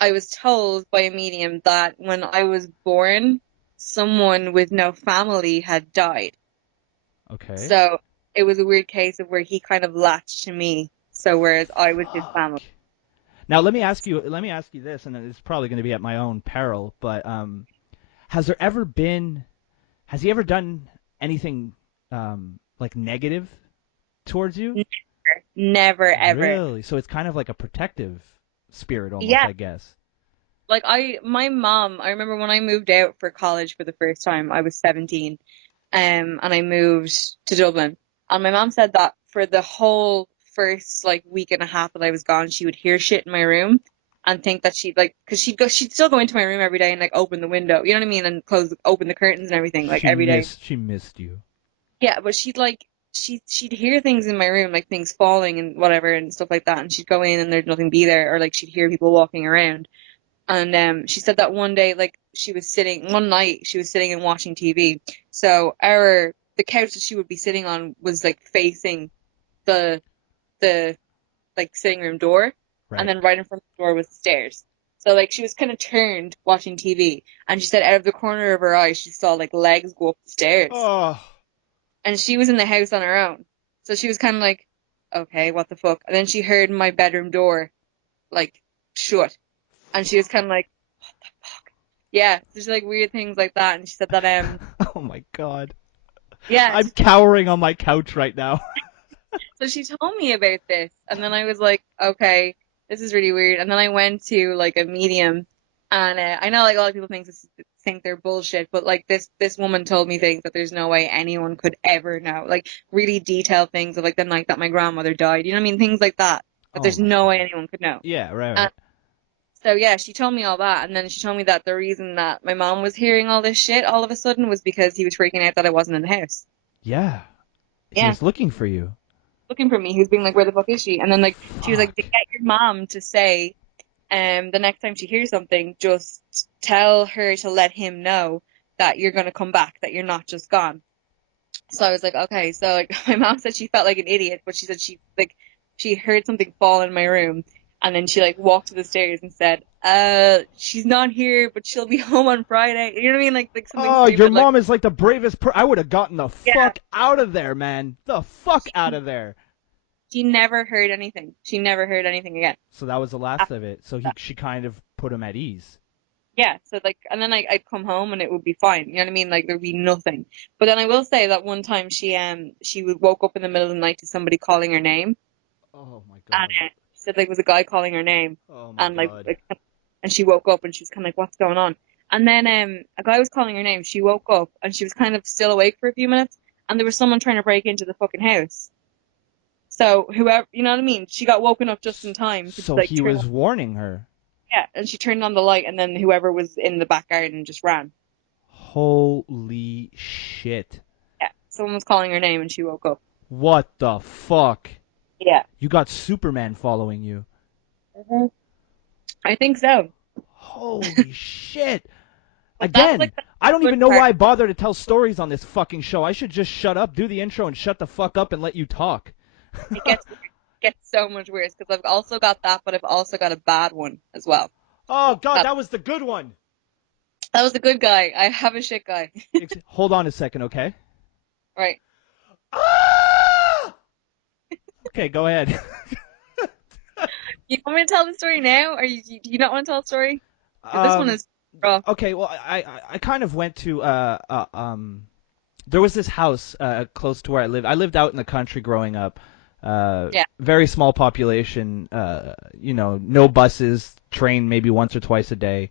I was told by a medium that when I was born, someone with no family had died. Okay. So it was a weird case of where he kind of latched to me. So whereas I was his family. Fuck. Now let me ask you this, and it's probably going to be at my own peril, but has there ever been has he ever done anything like negative towards you? Never, ever. Really? So it's kind of like a protective spirit almost, Yeah. I guess. Like my mom, I remember when I moved out for college for the first time, I was 17, and I moved to Dublin. And my mom said that for the whole first like week and a half that I was gone, she would hear shit in my room and think that because she'd still go into my room every day and like open the window, you know what I mean, and open the curtains and everything like every day. She missed you. Yeah, but she'd hear things in my room, like things falling and whatever and stuff like that, and she'd go in and there'd nothing be there, or like she'd hear people walking around. And she said that one day, like one night she was sitting and watching TV. So the couch that she would be sitting on was like facing the the like sitting room door, and Right. then right in front of the door was the stairs. So like she was kind of turned watching TV, and she said out of the corner of her eye she saw like legs go up the stairs, Oh. and she was in the house on her own. So she was kind of like, okay, what the fuck? And then she heard my bedroom door like shut, and she was kind of like, yeah, there's like weird things like that. And she said that Oh my god. yeah, I'm cowering on my couch right now. so she told me about this, and then I was like, okay, this is really weird. And then I went to like a medium, and I know like a lot of people think they're bullshit, but like this woman told me things that there's no way anyone could ever know, like really detailed things of like the night that my grandmother died. You know what I mean? Things like that Oh there's my no way god. anyone could know. Yeah, right, And right. so yeah, she told me all that, and then she told me that the reason that my mom was hearing all this shit all of a sudden was because he was freaking out that I wasn't in the house. Yeah. He Yeah. was looking for you. Looking for me. He was being like, "Where the fuck is she?" And then like she was like, "To Fuck. get your mom to say, the next time she hears something, just tell her to let him know that you're gonna come back, that you're not just gone." So I was like, okay. So like my mom said she felt like an idiot, but she said she heard something fall in my room, And then she like walked to the stairs and said, she's not here, but she'll be home on Friday. You know what I mean? Like something Oh, your stupid. Like, mom is like the bravest I would have gotten the yeah, fuck out of there, man. The fuck out of there. she never heard anything. She never heard anything again. So that was the last of it. So she kind of put him at ease. Yeah, so like, and then I'd come home and it would be fine. You know what I mean? Like there'd be nothing. But then I will say that one time woke up in the middle of the night to somebody calling her name, Oh my and god. she said like it was a guy calling her name, Oh my and god. and she woke up and she was kind of like, what's going on? And then a guy was calling her name. She woke up and she was kind of still awake for a few minutes, and there was someone trying to break into the fucking house. So whoever, you know what I mean? She got woken up just in time to So like he was warning her. yeah, and she turned on the light, and then whoever was in the back garden just ran. Holy shit. Yeah, someone was calling her name and she woke up. What the fuck? Yeah. You got Superman following you. hmm I think so. Holy shit. But that's Again, like the I don't good even know part. why I bother to tell stories on this fucking show. I should just shut up, do the intro, and shut the fuck up and let you talk. It gets so much worse because I've also got that, but I've also got a bad one as well. Oh god, That, that was the good one. that was a good guy. I have a shit guy. Hold on a second, okay? Right. Ah! Okay, go ahead. You want me to tell the story now, or do you not want to tell the story? 'Cause this one is rough. Okay, well, I kind of went to there was this house close to where I lived. I lived out in the country growing up. Yeah. Very small population. No buses, train maybe once or twice a day.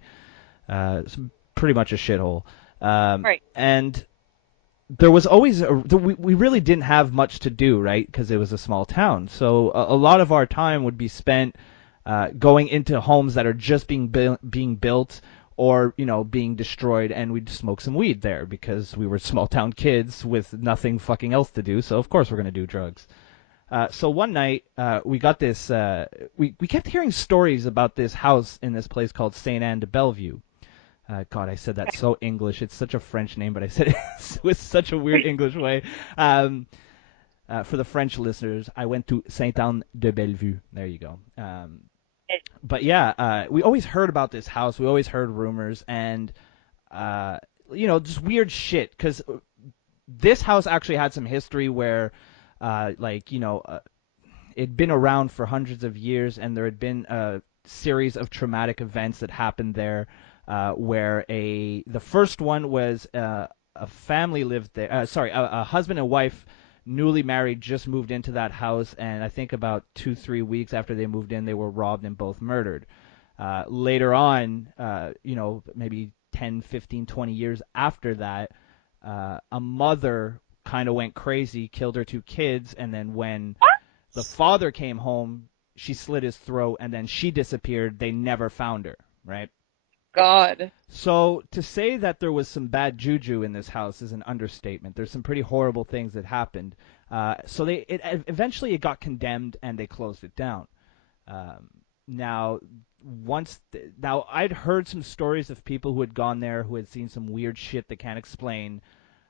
It's pretty much a shithole. Right. And there was always we really didn't have much to do, right? Because it was a small town. So a lot of our time would be spent going into homes that are just being built or being destroyed, and we'd smoke some weed there because we were small town kids with nothing fucking else to do. So of course we're gonna do drugs. So one night we got this. We kept hearing stories about this house in this place called Saint Anne de Bellevue. God, I said that so English. It's such a French name, but I said it with such a weird English way. For the French listeners, I went to Saint Anne de Bellevue. There you go. But yeah, we always heard about this house. We always heard rumors and just weird shit. Because this house actually had some history where, it'd been around for hundreds of years, and there had been a series of traumatic events that happened there. Where the first one was a family lived there. A husband and wife, newly married, just moved into that house, and I think about 2-3 weeks after they moved in, they were robbed and both murdered. Later on, maybe 10, 15, 20 years after that, a mother kind of went crazy, killed her 2 kids, and then when the father came home, she slit his throat, and then she disappeared. They never found her, right? God. So to say that there was some bad juju in this house is an understatement. There's some pretty horrible things that happened. So eventually it got condemned and they closed it down. Now I'd heard some stories of people who had gone there who had seen some weird shit they can't explain.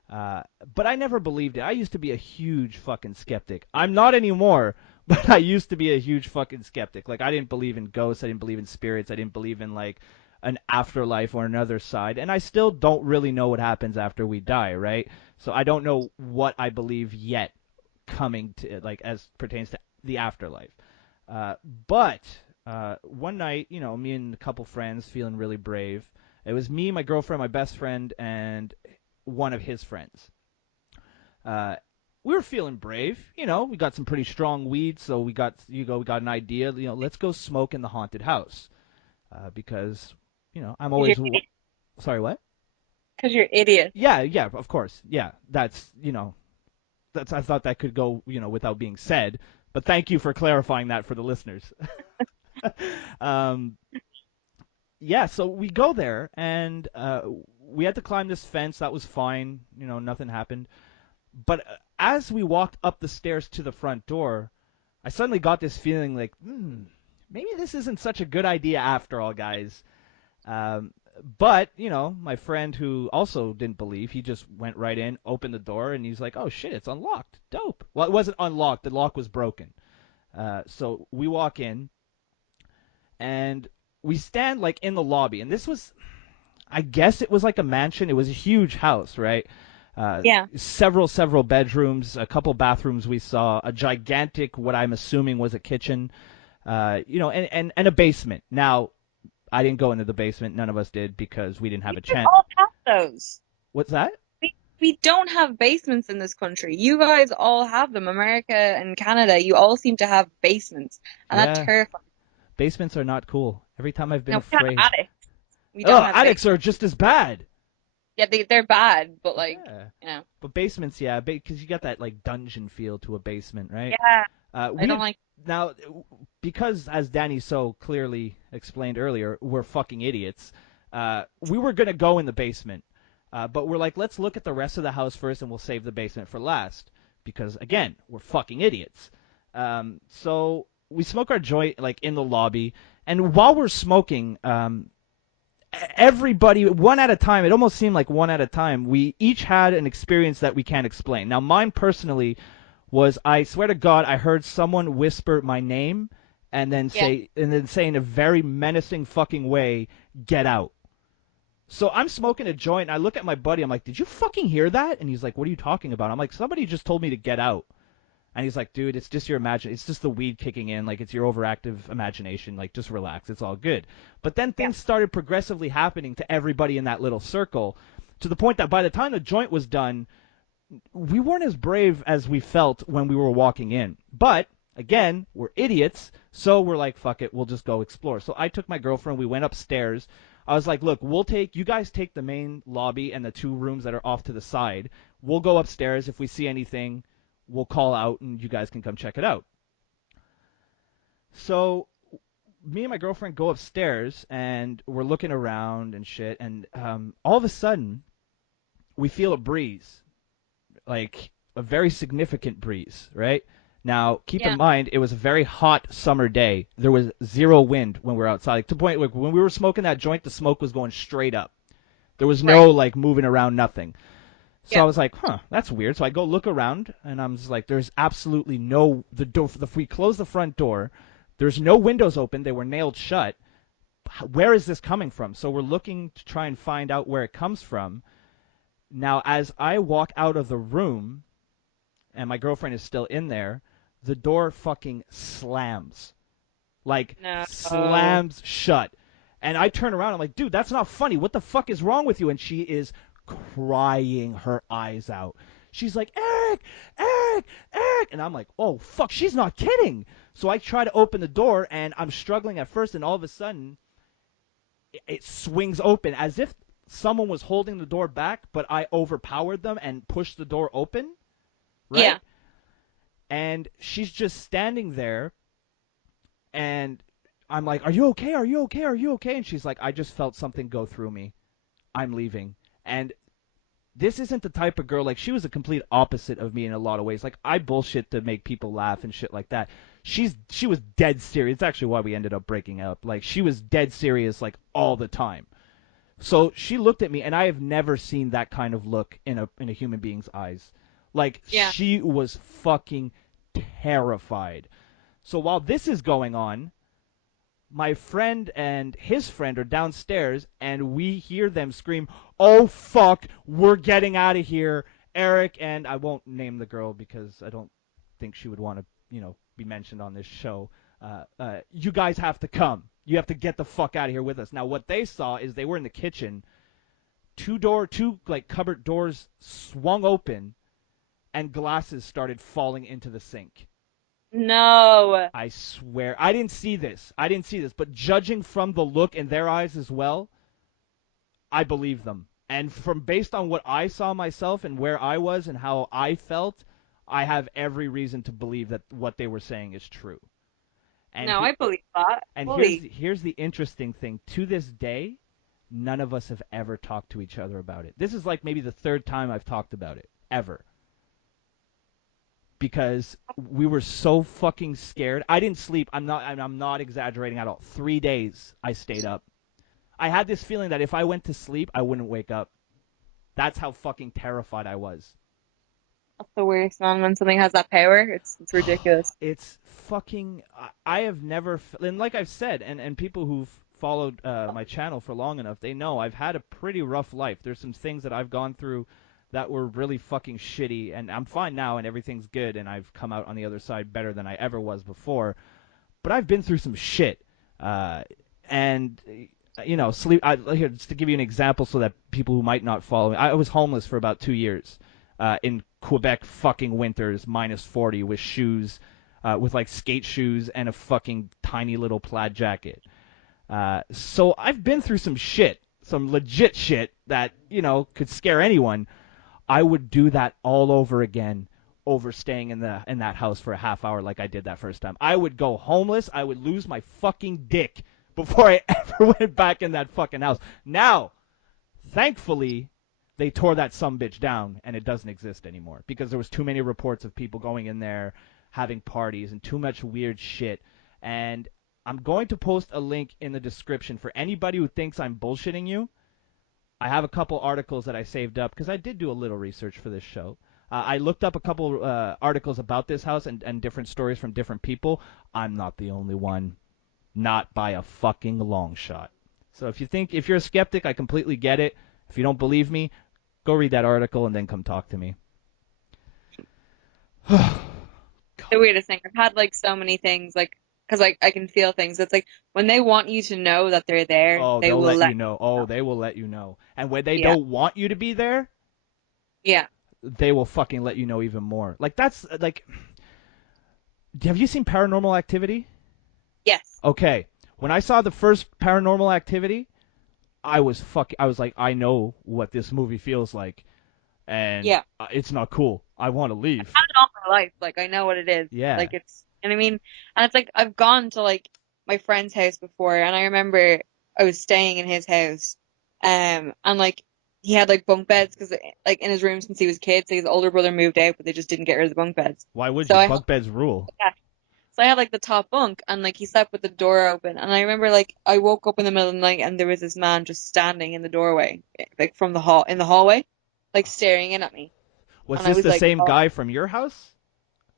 But I never believed it. I used to be a huge fucking skeptic. I'm not anymore, but I used to be a huge fucking skeptic. Like I didn't believe in ghosts. I didn't believe in spirits. I didn't believe in like an afterlife or another side, and I still don't really know what happens after we die, right? So I don't know what I believe yet coming to, like, as pertains to the afterlife. But one night, me and a couple friends feeling really brave. It was me, my girlfriend, my best friend, and one of his friends. We were feeling brave, we got some pretty strong weed, so we got an idea, let's go smoke in the haunted house. Because I'm always sorry, what? Because you're idiots. Yeah, of course. Yeah, that's I thought that could go without being said, but thank you for clarifying that for the listeners. Yeah, so we go there and we had to climb this fence. That was fine, nothing happened. But as we walked up the stairs to the front door, I suddenly got this feeling like, maybe this isn't such a good idea after all, guys. But, my friend who also didn't believe, he just went right in, opened the door, and he's like, oh, shit, it's unlocked. Dope. Well, it wasn't unlocked. The lock was broken. So we walk in, and we stand like in the lobby, and this was, I guess it was like a mansion. It was a huge house, right? Yeah. Several bedrooms, a couple bathrooms we saw, a gigantic, what I'm assuming was a kitchen, and a basement. Now, I didn't go into the basement. None of us did because we didn't have We a should chance. all have those. What's that? We don't have basements in this country. You guys all have them. America and Canada, you all seem to have basements. And that Yeah, terrifies basements are not cool. Every time I've me. been No, we have afraid. attics. We don't Oh, have attics basements. are just as bad. Yeah, they're bad, but like, Yeah. you know. But basements, yeah, because you got that like dungeon feel to a basement, right? Yeah, I We don't had, like. now because as Dannii so clearly explained earlier, we're fucking idiots. We were gonna go in the basement, but we're like, let's look at the rest of the house first, and we'll save the basement for last because again, we're fucking idiots. So we smoke our joint like in the lobby, and while we're smoking, everybody one at a time, it almost seemed like one at a time, we each had an experience that we can't explain. Now mine personally was, I swear to God, I heard someone whisper my name and then Yeah. say in a very menacing fucking way, get out. So I'm smoking a joint and I look at my buddy, I'm like, did you fucking hear that? And he's like, what are you talking about? I'm like, somebody just told me to get out. And he's like, dude, it's just your it's just the weed kicking in, like it's your overactive imagination, like just relax, it's all good. But then things started progressively happening to everybody in that little circle, to the point that by the time the joint was done, we weren't as brave as we felt when we were walking in. But again, we're idiots, so we're like, fuck it, we'll just go explore. So I took my girlfriend, we went upstairs. I was like, look, you guys take the main lobby and the two rooms that are off to the side. We'll go upstairs. If we see anything, we'll call out and you guys can come check it out. So me and my girlfriend go upstairs and we're looking around and shit, and all of a sudden we feel a breeze, like a very significant breeze, right? Now, keep in Yeah. mind, it was a very hot summer day. There was zero wind when we were outside. Like, to the point, like, when we were smoking that joint, the smoke was going straight up. There was no, Right. like, moving around, nothing. So Yeah. I was like, huh, that's weird. So I go look around, and I'm just like, there's absolutely no, the door, if we close the front door, there's no windows open. They were nailed shut. Where is this coming from? So we're looking to try and find out where it comes from. Now, as I walk out of the room, and my girlfriend is still in there, the door fucking slams. Like, No. slams shut. And I turn around, I'm like, dude, that's not funny. What the fuck is wrong with you? And she is crying her eyes out. She's like, Erik, Erik, Erik. And I'm like, oh, fuck, she's not kidding. So I try to open the door, and I'm struggling at first, and all of a sudden, it swings open as if someone was holding the door back, but I overpowered them and pushed the door open, right? Yeah. And she's just standing there, and I'm like, are you okay? Are you okay? Are you okay? And she's like, I just felt something go through me. I'm leaving. And this isn't the type of girl, like, she was a complete opposite of me in a lot of ways. Like, I bullshit to make people laugh and shit like that. She was dead serious. It's actually why we ended up breaking up. Like, she was dead serious, like, all the time. So she looked at me, and I have never seen that kind of look in a human being's eyes. Like, Yeah. she was fucking terrified. So while this is going on, my friend and his friend are downstairs, and we hear them scream, "Oh fuck, we're getting out of here!" Erik, and I won't name the girl because I don't think she would want to, be mentioned on this show. You guys have to come. You have to get the fuck out of here with us. Now, what they saw is they were in the kitchen. Two like cupboard doors swung open, and glasses started falling into the sink. No. I swear, I didn't see this. But judging from the look in their eyes as well, I believe them. And from based on what I saw myself and where I was and how I felt, I have every reason to believe that what they were saying is true. And No, I believe that. and Fully. here's the interesting thing. To this day, none of us have ever talked to each other about it. This is like maybe the third time I've talked about it ever. Because we were so fucking scared. I didn't sleep. I'm not exaggerating at all. 3 days I stayed up. I had this feeling that if I went to sleep, I wouldn't wake up. That's how fucking terrified I was. That's the worst, man. When something has that power, it's ridiculous. It's fucking. I have never, and like I've said, and people who've followed my channel for long enough, they know I've had a pretty rough life. There's some things that I've gone through that were really fucking shitty, and I'm fine now, and everything's good, and I've come out on the other side better than I ever was before. But I've been through some shit, and sleep. Here, just to give you an example, so that people who might not follow me, I was homeless for about 2 years, in Quebec fucking winters, -40, with shoes, with like skate shoes and a fucking tiny little plaid jacket. So I've been through some shit, some legit shit that could scare anyone. I would do that all over again, over staying in that house for a half hour like I did that first time. I would go homeless. I would lose my fucking dick before I ever went back in that fucking house. Now, thankfully, they tore that sumbitch down and it doesn't exist anymore because there was too many reports of people going in there, having parties, and too much weird shit. And I'm going to post a link in the description for anybody who thinks I'm bullshitting you. I have a couple articles that I saved up because I did do a little research for this show. I looked up a couple articles about this house and different stories from different people. I'm not the only one. Not by a fucking long shot. So if you're a skeptic, I completely get it. If you don't believe me, go read that article and then come talk to me. The weirdest thing. I've had like so many things, like, because like I can feel things. It's like when they want you to know that they're there, Oh, they they'll will let you know. Oh, they will let you know. And when they don't want you to be there, yeah, they will fucking let you know even more. Like that's like, have you seen Paranormal Activity? yes, Okay. When I saw the first Paranormal Activity, I was like, I know what this movie feels like, and yeah. it's not cool. I want to leave. I've had it all my life. Like I know what it is. Yeah. Like it's, and I mean, and it's like I've gone to like my friend's house before, and I remember I was staying in his house, and like he had like bunk beds because like in his room since he was a kid, so his older brother moved out, but they just didn't get rid of the bunk beds. Why would So you? I Bunk beds rule. yeah. So I had like the top bunk, and like he slept with the door open, and I remember like I woke up in the middle of the night, and there was this man just standing in the doorway, like from the hallway, like staring in at me, Was and I this was the like, same oh. guy from your house?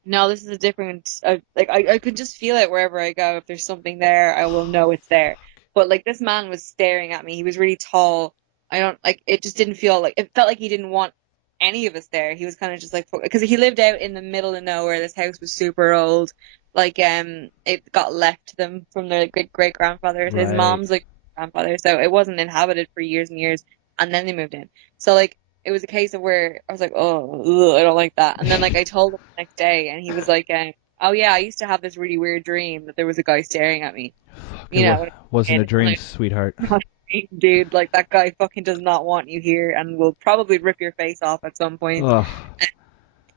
No, this is a different, like, I could just feel it wherever I go. If there's something there, I will know it's there. But, like, this man was staring at me. He was really tall. It just didn't feel like, it felt like he didn't want any of us there. He was kind of just like, because he lived out in the middle of nowhere. This house was super old. Like, it got left to them from their great grandfather, his Right. mom's, like, grandfather. So it wasn't inhabited for years and years. And then they moved in. So, like, it was a case of where I was like, oh, ugh, I don't like that. And then like I told him the next day, and he was like, oh yeah, I used to have this really weird dream that there was a guy staring at me. Fuck, You know, wasn't a and dream, sweetheart. dude, like that guy fucking does not want you here, and will probably rip your face off at some point. Ugh.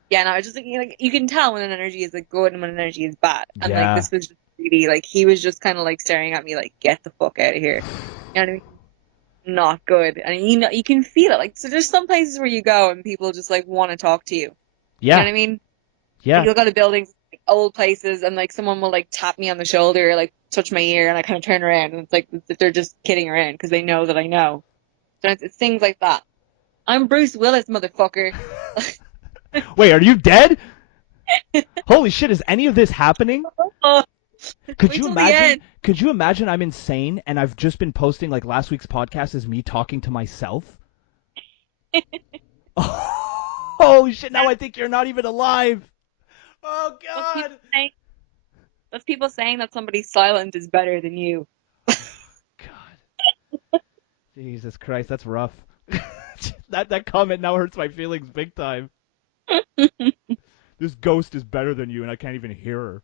Yeah, no, I was just thinking, like, you can tell when an energy is like good and when an energy is bad, and like Yeah. this was just really like he was just kind of like staring at me, like, get the fuck out of here. You know what I mean? Not good. And you can feel it. Like, so there's some places where you go and people just like want to talk to you. Yeah. You know what I mean? Yeah. Like, you'll go to buildings, like, old places, and like someone will like tap me on the shoulder or like touch my ear, and I kind of turn around, and it's like they're just kidding around because they know that I know. So it's things like that. I'm Bruce Willis, motherfucker. Wait, are you dead? Holy shit, is any of this happening? Could Wait you till the imagine? end. Could you imagine I'm insane and I've just been posting like last week's podcast is me talking to myself? Oh shit! Now I think you're not even alive. Oh god. That's people saying that somebody silent is better than you. God. Jesus Christ, that's rough. that comment now hurts my feelings big time. This ghost is better than you, and I can't even hear her.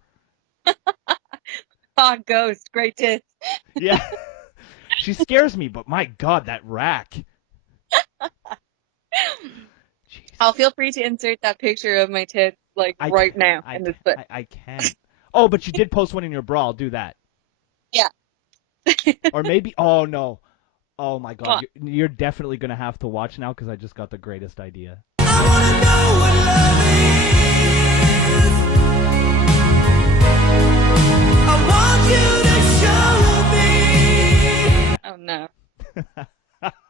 Ah, ghost, great tits. Yeah. She scares me, but my god, that rack. I'll feel free to insert that picture of my tits like right now in this clip. I can't. Oh, but you did post one in your bra. I'll do that. Yeah. Or maybe. Oh no. Oh my god. You're definitely gonna have to watch now because I just got the greatest idea. I wanna know what love is. I want you to show me. Oh no.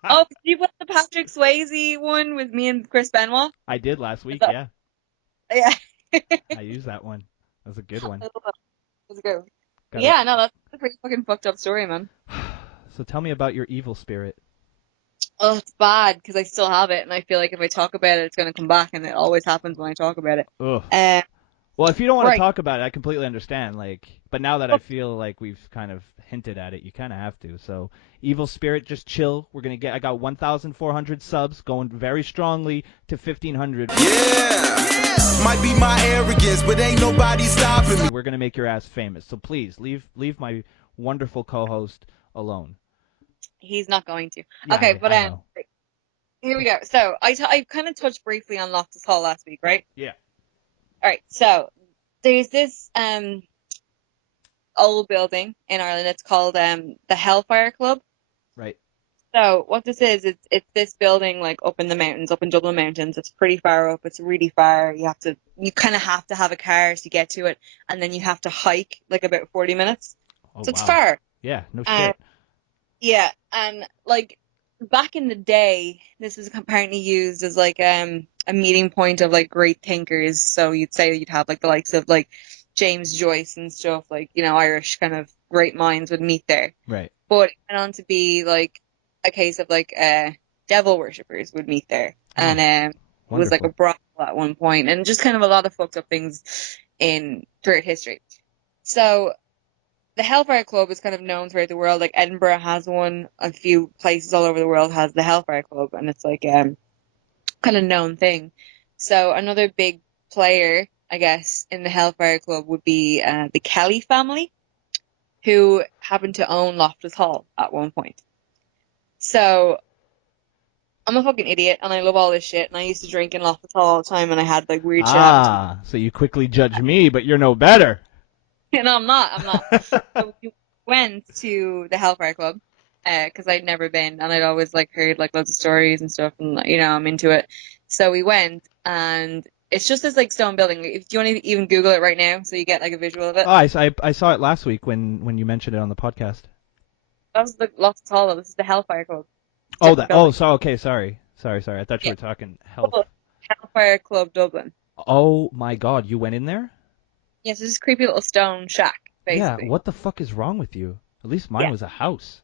Oh, did you put the Patrick Swayze one with me and Chris Benoit? I did last week, yeah. Yeah. I used that one. That was a good one. Let's go. Yeah, no, that's a pretty fucking fucked up story, man. So tell me about your evil spirit. Oh, it's bad because I still have it, and I feel like if I talk about it, it's going to come back, and it always happens when I talk about it. Ugh. Um, Well, if you don't want to right. talk about it, I completely understand. But now that I feel like we've kind of hinted at it, you kind of have to. So, evil spirit, just chill. I got 1,400 subs, going very strongly to 1,500. Yeah, might be my arrogance, but ain't nobody stopping me. We're gonna make your ass famous. So please leave my wonderful co-host alone. He's not going to. Yeah, Okay, but I know. here we go. So I kind of touched briefly on Loftus Hall last week, right? Yeah. All right. So there's this old building in Ireland. It's called the Hellfire Club. Right. So what this is, it's this building like up in the mountains, up in Dublin Mountains. It's pretty far up. It's really far. You kind of have to have a car to get to it, and then you have to hike like about 40 minutes. Oh, So it's wow. far. Yeah. No shit. Yeah, and like back in the day, this was apparently used as like a meeting point of like great thinkers. So you'd say you'd have like the likes of like James Joyce and stuff, like, Irish kind of great minds would meet there. Right. But it went on to be like a case of like devil worshippers would meet there. And it was like a Wonderful. brothel at one point, and just kind of a lot of fucked up things throughout history. So the Hellfire Club is kind of known throughout the world. Like Edinburgh has one, a few places all over the world has the Hellfire Club, and it's like kind of known thing. So another big player, I guess, in the Hellfire Club would be the Kelly family, who happened to own Loftus Hall at one point. So I'm a fucking idiot, and I love all this shit, and I used to drink in Loftus Hall all the time, and I had like weird shit happen to me. So you quickly judge me, but you're no better. No, I'm not. So we went to the Hellfire Club because I'd never been, and I'd always like heard like loads of stories and stuff, and I'm into it. So we went, and it's just this like stone building. If you want to even Google it right now, so you get like a visual of it. Oh, I saw it last week when you mentioned it on the podcast. That was the Loftus Hall, though. This is the Hellfire Club. Oh, Different building. so okay, sorry. I thought you were talking health. Hellfire Club Dublin. Oh my God, you went in there? Yes, it's this creepy little stone shack, basically. Yeah, what the fuck is wrong with you? At least mine was a house.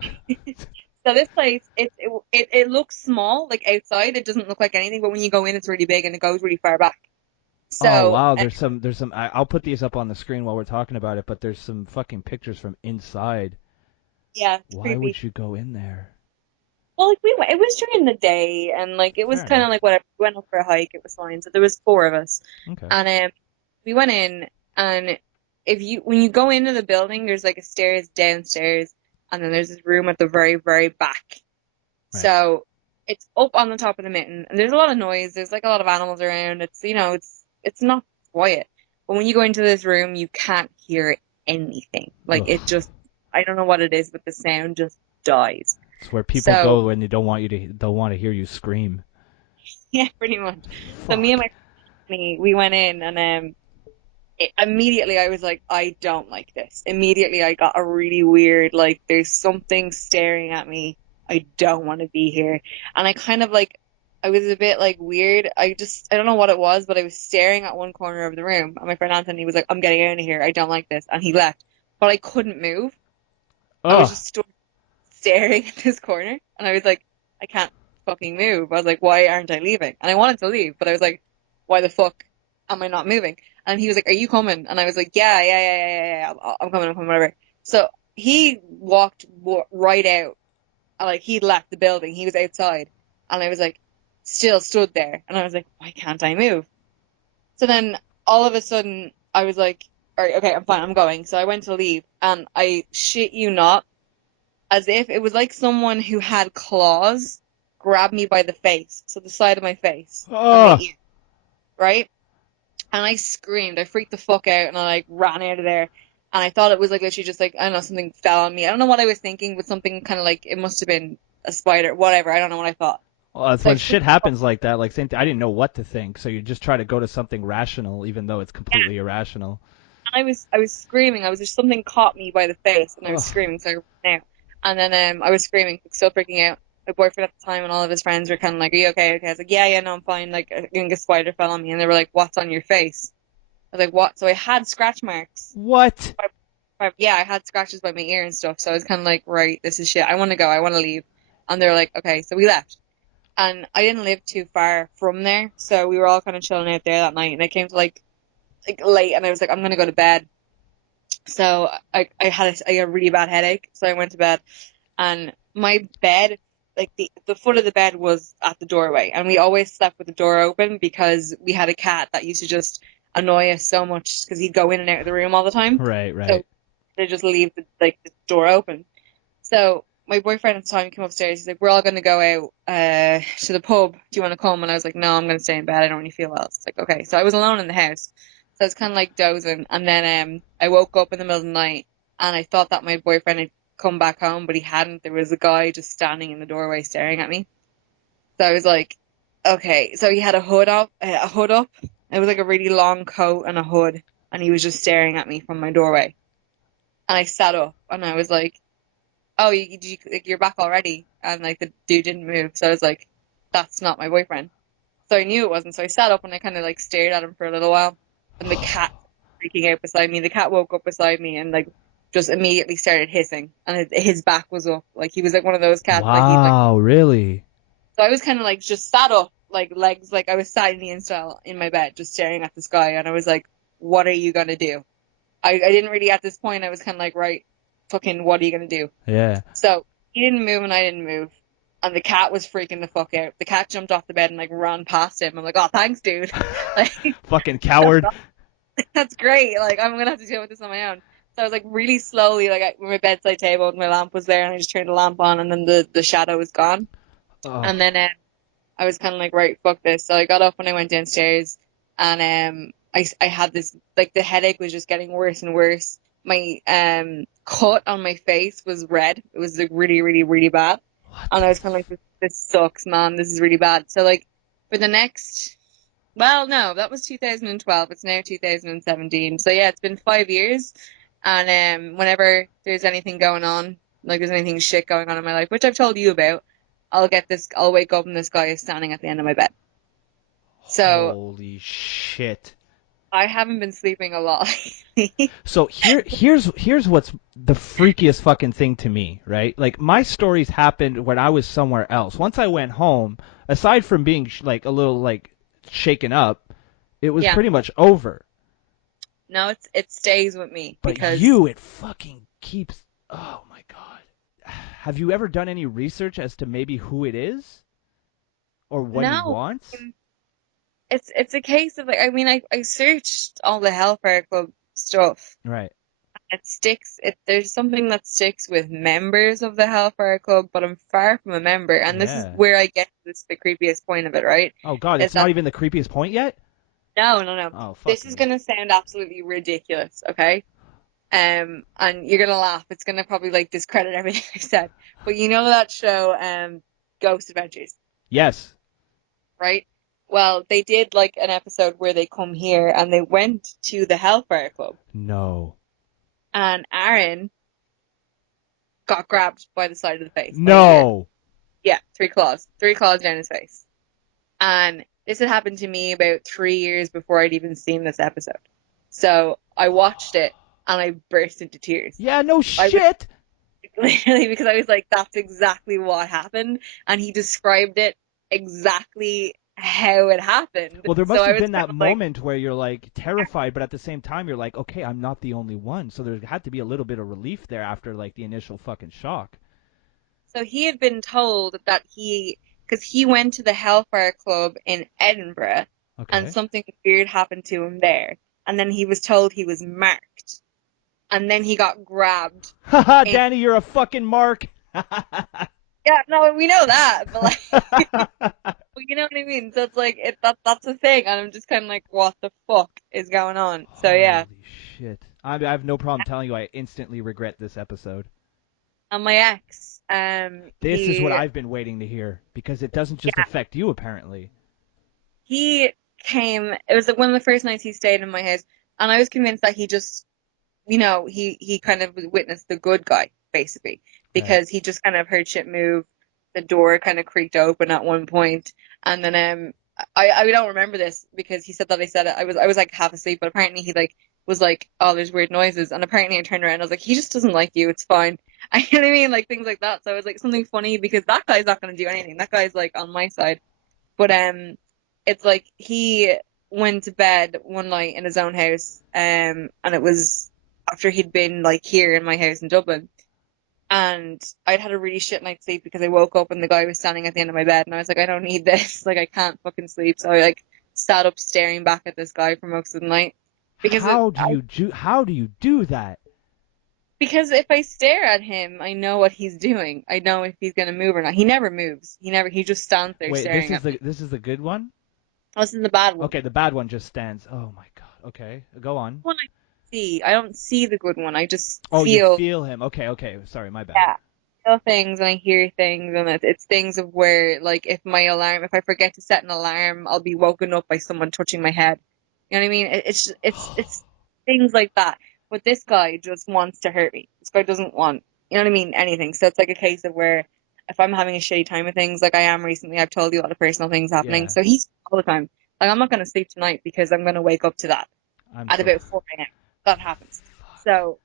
So this place, it looks small, like outside. It doesn't look like anything, but when you go in, it's really big and it goes really far back. So, oh wow, there's some. I'll put these up on the screen while we're talking about it, but there's some fucking pictures from inside. Yeah, it's Why creepy. would you go in there? Well, like it was during the day, and like it was Fair kind of enough. like whatever. We went up for a hike. It was fine. So there was 4 of us, Okay. and we went in, and when you go into the building, there's like a stairs downstairs, and then there's this room at the very, very back. Right. So it's up on the top of the mountain, and there's a lot of noise. There's like a lot of animals around. It's it's not quiet. But when you go into this room, you can't hear anything. Like Ugh. it just, I don't know what it is, but the sound just dies. It's where people So- go when they don't want to hear you scream. Yeah, pretty much. So Fuck. me and my friend, we went in, and immediately I was like, I don't like this. Immediately I got a really weird, like, there's something staring at me. I don't want to be here. And I kind of like, I was a bit like weird. I don't know what it was, but I was staring at one corner of the room. And my friend Anthony was like, I'm getting out of here. I don't like this. And he left. But I couldn't move. I was Ugh. just staring at this corner. And I was like, I can't fucking move. I was like, why aren't I leaving? And I wanted to leave, but I was like, why the fuck am I not moving? And he was like, are you coming? And I was like, yeah. I'm coming, whatever. So he walked right out. Like, he'd left the building. He was outside. And I was like, still stood there. And I was like, why can't I move? So then all of a sudden I was like, all right, okay, I'm fine, I'm going. So I went to leave, and I shit you not, as if it was like someone who had claws grabbed me by the face. So the side of my face. And my ear, right? And I screamed. I freaked the fuck out, and I like ran out of there. And I thought it was like literally just like, I don't know, something fell on me. I don't know what I was thinking, but something kind of like, it must have been a spider, whatever. I don't know what I thought. Well, that's So when shit happens like that. Like, same I didn't know what to think, so you just try to go to something rational, even though it's completely irrational. And I was screaming. I was just, something caught me by the face, and I was Ugh. screaming. So I ran out. And then I was screaming, still freaking out. My boyfriend at the time and all of his friends were kind of like, are you okay? Okay. I was like, yeah, no, I'm fine. Like, I think a spider fell on me. And they were like, what's on your face? I was like, what? So I had scratch marks What? Yeah, I had scratches by my ear and stuff. So I was kind of like, right, this is shit. I want to go. I want to leave. And they were like, okay. So we left. And I didn't live too far from there. So we were all kind of chilling out there that night. And I came to like late and I was like, I'm going to go to bed. So I had a really bad headache. So I went to bed. And my bed, like the foot of the bed was at the doorway, and we always slept with the door open because we had a cat that used to just annoy us so much because he'd go in and out of the room all the time. Right, right. So they just leave the door open. So my boyfriend at the time came upstairs. He's like, "We're all going to go out to the pub. Do you want to come?" And I was like, "No, I'm going to stay in bed. I don't really feel well." It's like, okay. So I was alone in the house, so I was kind of like dozing, and then I woke up in the middle of the night, and I thought that my boyfriend had come back home, but he hadn't. There was a guy just standing in the doorway staring at me. So I was like, okay. So he had a hood up. It was like a really long coat and a hood, and he was just staring at me from my doorway. And I sat up, and I was like, "Oh, you're back already?" And like the dude didn't move, so I was like, "That's not my boyfriend." So I knew it wasn't. So I sat up and I kind of like stared at him for a little while, and the cat freaking out beside me. The cat woke up beside me and like just immediately started hissing, and his back was up. Like he was like one of those cats. Like he's like. Wow, really? So I was kind of like just sat up, like legs, like I was sat in style in my bed, just staring at the sky, and I was like, "What are you gonna do?" I didn't really at this point. I was kind of like, right, fucking, what are you gonna do? Yeah. So he didn't move and I didn't move, and the cat was freaking the fuck out. The cat jumped off the bed and like ran past him. I'm like, "Oh, thanks, dude." Like, Fucking coward. that's great. Like I'm gonna have to deal with this on my own. So I was like really slowly, like with my bedside table, and my lamp was there, and I just turned the lamp on, and then the shadow was gone. Oh. And then I was kind of like, right, fuck this. So I got up and I went downstairs, and I had this, like the headache was just getting worse and worse. My cut on my face was red. It was like really, really, really bad. And I was kind of like, this sucks, man. This is really bad. So like for the next, well, no, that was 2012. It's now 2017. So yeah, it's been 5 years. And whenever there's anything going on, like there's anything shit going on in my life, which I've told you about, I'll wake up and this guy is standing at the end of my bed. So Holy shit. I haven't been sleeping a lot lately. So here's what's the freakiest fucking thing to me, right? Like my stories happened when I was somewhere else. Once I went home, aside from being like a little like shaken up, it was Yeah. pretty much over. No, it stays with me But because it fucking keeps. Oh my god. Have you ever done any research as to maybe who it is or what he no, wants? it's a case of like, I mean, I searched all the Hellfire Club stuff. Right. It sticks. There's something that sticks with members of the Hellfire Club, but I'm far from a member, and this is Yeah. where I get to the creepiest point of it, right? Oh god, Is it's not that even the creepiest point yet? no. Oh fuck. This is gonna sound absolutely ridiculous, okay? And you're gonna laugh. It's gonna probably like discredit everything I said. But you know that show, Ghost Adventures, Yes. right? Well, they did like an episode where they come here and they went to the Hellfire Club, No. and Aaron got grabbed by the side of the face. by a deer. No. Yeah, three claws down his face. And this had happened to me about 3 years before I'd even seen this episode. So I watched it and I burst into tears. Yeah, no shit. Literally, because I was like, that's exactly what happened. And he described it exactly how it happened. Well, there So must I have was been kind that of like, moment where you're like terrified, but at the same time you're like, okay, I'm not the only one. So there had to be a little bit of relief there after like the initial fucking shock. so he had been told that because he went to the Hellfire Club in Edinburgh and Okay. something weird happened to him there. And then he was told he was marked. And then he got grabbed. Haha, And- Dannii, you're a fucking mark. Yeah, no, we know that, but like, well, you know what I mean? So it's like, that's the thing. And I'm just kind of like, what the fuck is going on? So yeah. Holy shit. I have no problem telling you I instantly regret this episode. And my ex, This is what I've been waiting to hear because it doesn't just Yeah. affect you apparently. he came, it was like one of the first nights he stayed in my house, and I was convinced that he just, he kind of witnessed the good guy, basically, because he just kind of heard shit move. The door kind of creaked open at one point, and then I don't remember this because he said that I said it. I was like half asleep, but apparently he like was like, oh, there's weird noises. And apparently I turned around and I was like, he just doesn't like you. It's fine. I you know what I mean? Like things like that. So it was like something funny because that guy's not going to do anything. That guy's like on my side. But it's like he went to bed one night in his own house, and it was after he'd been like here in my house in Dublin. And I'd had a really shit night's sleep because I woke up and the guy was standing at the end of my bed and I was like, I don't need this. Like I can't fucking sleep. So I like sat up staring back at this guy for most of the night. Because How do you do that? because if I stare at him, I know what he's doing. I know if he's gonna move or not. He never moves. He just stands there Wait, staring at me. this is the good one? This is the bad one. Okay, the bad one just stands. Oh my god. Okay, go on. One I see. I don't see the good one. I just Oh, you feel, feel him. Okay. Sorry, my bad. yeah, feel things and I hear things and it's things of where like if I forget to set an alarm, I'll be woken up by someone touching my head. You know what I mean? It's things like that. But this guy just wants to hurt me. This guy doesn't want, you know what I mean, anything. So it's like a case of where if I'm having a shitty time with things, like I am recently, I've told you a lot of personal things happening. Yeah, So he's all the time. Like I'm not gonna sleep tonight because I'm gonna wake up to that I'm at so. about 4 a.m. That happens. So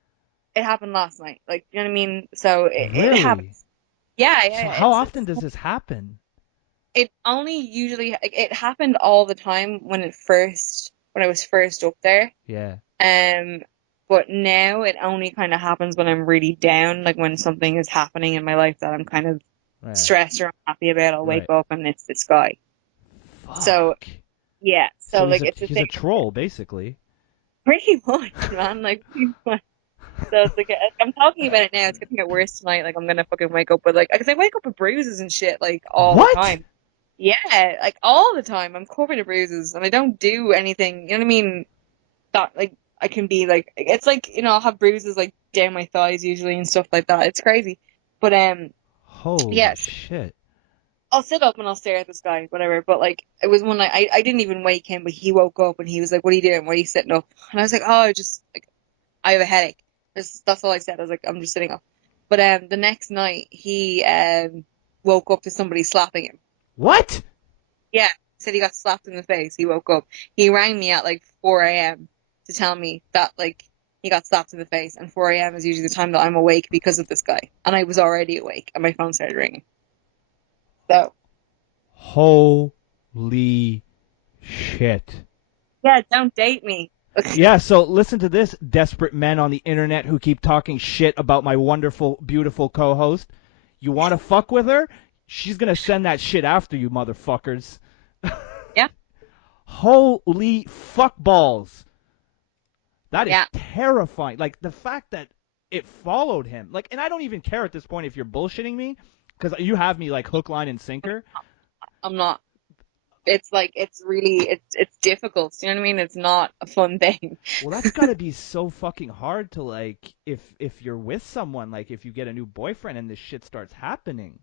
it happened last night. Like, you know what I mean? So it Really? happens. Yeah, So yeah. how often does this happen? It only usually like, it happened all the time when I was first up there. Yeah. Um, but now it only kind of happens when I'm really down, like when something is happening in my life that I'm kind of Yeah. stressed or unhappy about. I'll wake Right. up and it's this guy. So Fuck. yeah, so So like it's a he's a thing. troll basically. Pretty much, man. Like pretty much. So it's like I'm talking about it now. It's gonna get worse tonight. Like I'm gonna fucking wake up with like because I wake up with bruises and shit like all the What? time. Yeah, like all the time. I'm covered in bruises and I don't do anything. You know what I mean? That like I can be like it's like I'll have bruises like down my thighs usually and stuff like that. It's crazy. But Holy yes, shit. I'll sit up and I'll stare at this guy, whatever. But like it was one night I didn't even wake him, but he woke up and he was like, "What are you doing? Why are you sitting up?" And I was like, "Oh, I just like I have a headache." That's all I said. I was like, "I'm just sitting up." But the next night he woke up to somebody slapping him. What? Yeah, he said he got slapped in the face. He woke up. He rang me at like 4 a.m. to tell me that like he got slapped in the face, and 4 a.m. is usually the time that I'm awake because of this guy. And I was already awake, and my phone started ringing. So Holy shit. yeah, don't date me. Yeah, so listen to this, desperate men on the internet who keep talking shit about my wonderful, beautiful co-host. You want to fuck with her? She's going to send that shit after you, motherfuckers. Yeah, Holy fuck balls. That is yeah. terrifying. Like, the fact that it followed him. Like, and I don't even care at this point if you're bullshitting me, because you have me, like, hook, line, and sinker. I'm not. It's like it's really it's difficult. You know what I mean? It's not a fun thing. Well, that's got to be so fucking hard to, like, if you're with someone, like, if you get a new boyfriend and this shit starts happening.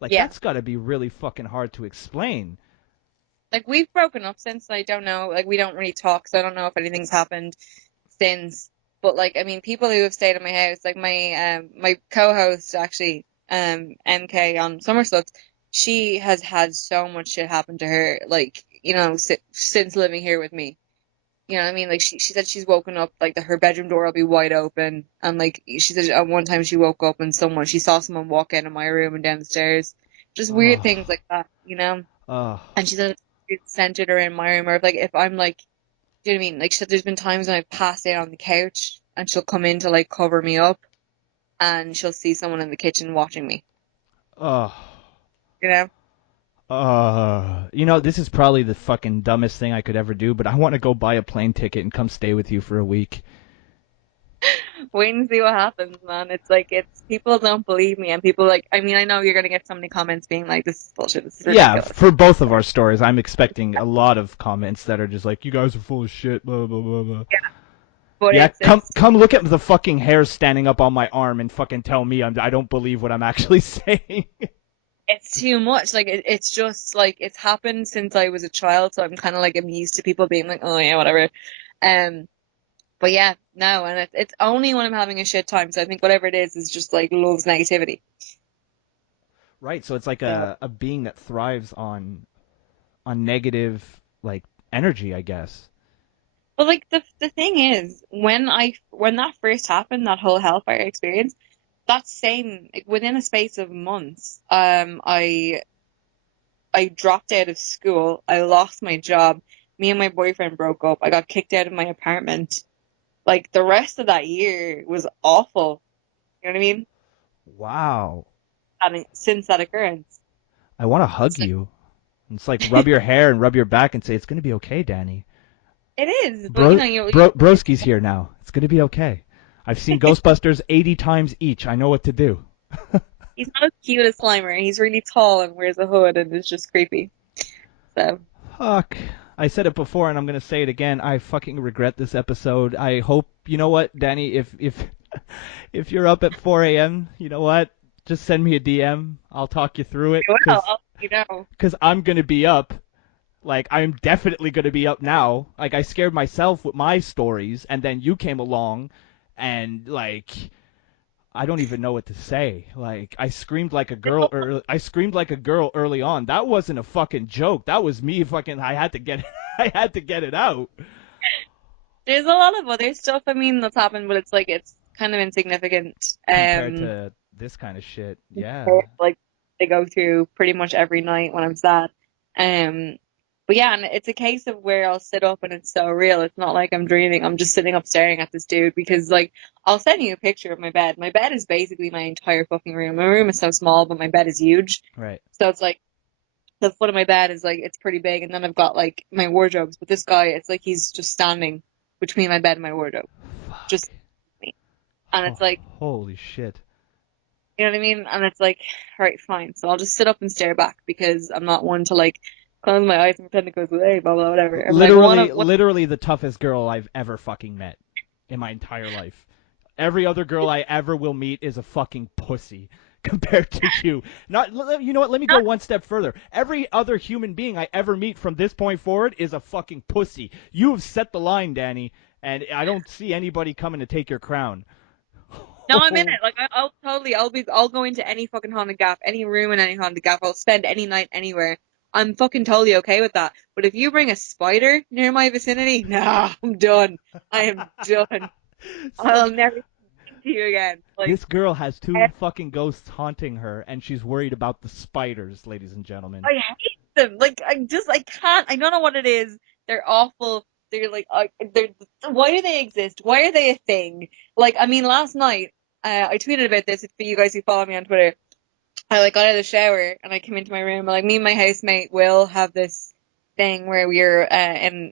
Like, Yeah. that's got to be really fucking hard to explain. Like we've broken up since. I don't know. Like we don't really talk, so I don't know if anything's happened since. But like I mean, people who have stayed at my house, like my co-host actually, MK on Somerset, she has had so much shit happen to her, like since living here with me. You know what I mean? Like she said she's woken up like her bedroom door will be wide open, and like she said at one time she woke up and she saw someone walk into my room and down the stairs, just weird things Oh, like that. oh, And she said it's centered around my room, or if I'm like, do you know what I mean? Like she said, there's been times when I've passed out on the couch, and she'll come in to like cover me up, and she'll see someone in the kitchen watching me. oh. You know? This is probably the fucking dumbest thing I could ever do, but I want to go buy a plane ticket and come stay with you for a week. Wait and see what happens, man. It's like people don't believe me, and people like. I mean, I know you're gonna get so many comments being like, "This is bullshit. This is Yeah, ridiculous." for both of our stories, I'm expecting a lot of comments that are just like, "You guys are full of shit." Blah blah blah blah. Yeah, but Yeah, come it's come look at the fucking hair standing up on my arm and fucking tell me I don't believe what I'm actually saying. it's too much. Like it's just like it's happened since I was a child, so I'm kind of like I'm used to people being like, "Oh yeah, whatever." Um, But yeah, no, and it's only when I'm having a shit time. So I think whatever it is just like loves negativity. Right, so it's like So a being that thrives on negative like energy, I guess. But like the thing is, when that first happened, that whole Hellfire experience, that same like within a space of months, I dropped out of school, I lost my job, me and my boyfriend broke up, I got kicked out of my apartment. Like the rest of that year was awful. You know what I mean? Wow. And since that occurrence, I want to hug it's like you. It's like rub your hair and rub your back and say it's gonna be okay, Dannii. it is, but you know, Broski's here now. It's gonna be okay. I've seen Ghostbusters 80 times each. I know what to do. he's not as cute as Slimer. He's really tall and wears a hood and is just creepy. So Fuck. I said it before and I'm gonna say it again. I fucking regret this episode. I hope you know what, Dannii, if if you're up at 4 a.m., you know what? Just send me a DM. I'll talk you through it. well, I'll let you know. Cause I'm gonna be up. Like, I'm definitely gonna be up now. Like, I scared myself with my stories, and then you came along, and like, I don't even know what to say. Like, I screamed like a girl. I screamed like a girl early on. That wasn't a fucking joke. That was me fucking. I had to get it. I had to get it out. There's a lot of other stuff, I mean, that's happened, but it's like it's kind of insignificant. Compared to this kind of shit. Yeah. Like they go through pretty much every night when I'm sad. Um, but yeah, and it's a case of where I'll sit up and it's so real. It's not like I'm dreaming. I'm just sitting up staring at this dude because like I'll send you a picture of my bed. My bed is basically my entire fucking room. My room is so small, but my bed is huge. Right. So it's like the foot of my bed is like it's pretty big, and then I've got like my wardrobes. But this guy, it's like he's just standing between my bed and my wardrobe, Fuck. just me. And it's like, Holy shit. you know what I mean? And it's like, all right, fine. So I'll just sit up and stare back because I'm not one to like close my eyes and pretend it goes away, blah blah whatever. I'm Literally, like, literally the toughest girl I've ever fucking met in my entire life. Every other girl I ever will meet is a fucking pussy compared to you. Not, you know what? Let me go one step further. Every other human being I ever meet from this point forward is a fucking pussy. You have set the line, Dannii, and I don't see anybody coming to take your crown. no, I'm in it. Like I'll go into any fucking haunted gaff, any room in any haunted gaff. I'll spend any night anywhere. I'm fucking totally okay with that. But if you bring a spider near my vicinity, nah, I'm done. I am done. I'll never speak to you again. Like, This girl has two fucking ghosts haunting her, and she's worried about the spiders, ladies and gentlemen. I hate them. Like I can't. I don't know what it is. They're awful. They're like, they're. Why do they exist? Why are they a thing? Like, I mean, last night, I tweeted about this for you guys who follow me on Twitter. I like got out of the shower and I came into my room. Like, me and my housemate will have this thing where we're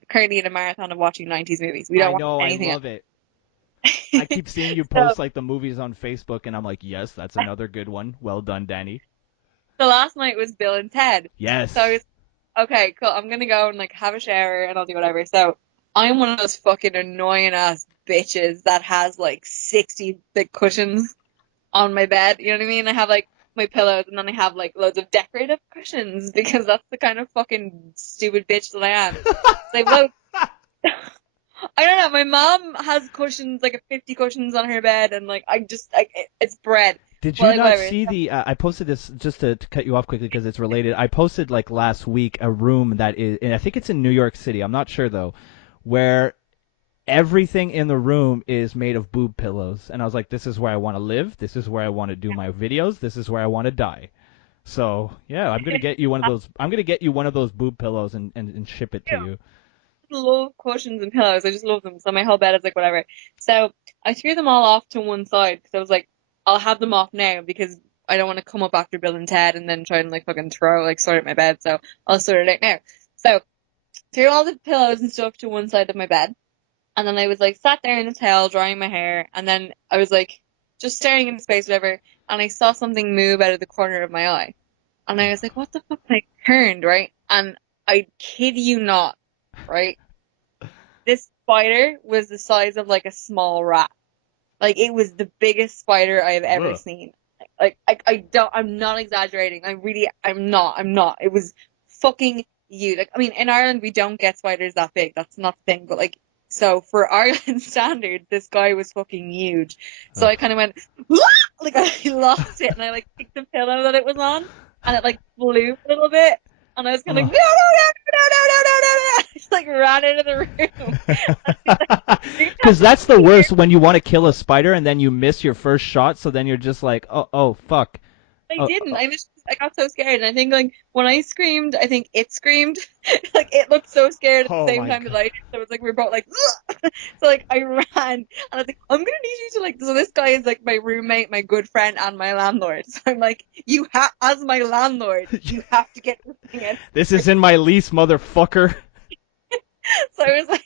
currently in a marathon of watching 90s movies. We don't I know, watch I anything love else. it. I keep seeing you post like the movies on Facebook, and I'm like, yes, that's another good one. Well done, Dannii. So last night was Bill and Ted. Yes. So I was okay, cool. I'm gonna go and like have a shower and I'll do whatever. So I'm one of those fucking annoying ass bitches that has like 60 big cushions on my bed. You know what I mean? I have like my pillows and then I have like loads of decorative cushions because that's the kind of fucking stupid bitch that I am. So well, I don't know. My mom has cushions, like a 50 cushions on her bed, and like it's bread. Did Well, you like, not whatever. see the? I posted this just to cut you off quickly because it's related. I posted like last week a room that is, and I think it's in New York City. I'm not sure though, where everything in the room is made of boob pillows, and I was like, this is where I want to live. This is where I want to do my videos. This is where I want to die. So yeah, I'm gonna get you one of those. I'm gonna get you one of those boob pillows and ship it to you. Love cushions and pillows. I just love them. So my whole bed is like whatever. So I threw them all off to one side because I was like, I'll have them off now because I don't want to come up after Bill and Ted and then try and like fucking sort out my bed. So I'll sort it out now. So threw all the pillows and stuff to one side of my bed. And then I was like sat there in the towel drying my hair. And then I was like just staring into space, whatever. And I saw something move out of the corner of my eye. And I was like, what the fuck? And I turned, right? And I kid you not, right? This spider was the size of like a small rat. Like it was the biggest spider I have ever Ugh. seen. Like I'm not exaggerating. I'm not. It was fucking huge. Like, I mean, in Ireland we don't get spiders that big. That's not the thing. But like, so for Ireland standards, this guy was fucking huge. So I kind of went, like I lost it and I like kicked the pillow that it was on and it like flew a little bit. And I was kind of like, no, no, no, no, no, no, no, no, no. I just like ran into the room. And he's like, Because that's the worst when you want to kill a spider and then you miss your first shot, so then you're just like, oh fuck. I Oh, didn't. I got so scared, and I think like when I screamed, I think it screamed. Like it looked so scared at the oh same my time as God. I did. So it's like we were both like, ugh! So like I ran, and I was like, I'm gonna need you to like. So this guy is like my roommate, my good friend, and my landlord. So I'm like, as my landlord, you have to get this thing in. This is in my lease, motherfucker. So I was like,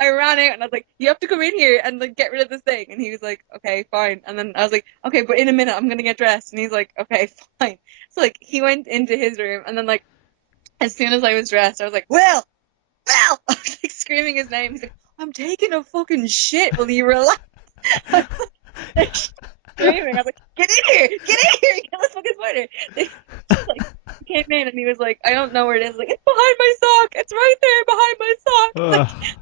I ran out and I was like, you have to come in here and like get rid of this thing. And he was like, okay, fine. And then I was like, okay, but in a minute I'm gonna get dressed. And he's like, okay, fine. So like he went into his room and then like as soon as I was dressed, I was like, well, I was like screaming his name. He's like, I'm taking a fucking shit. Will you relax? I was like, screaming. I was like, get in here, get this fucking spider. They just like came in and he was like, I don't know where it is. Like, it's behind my sock. It's right there behind my sock. Ugh.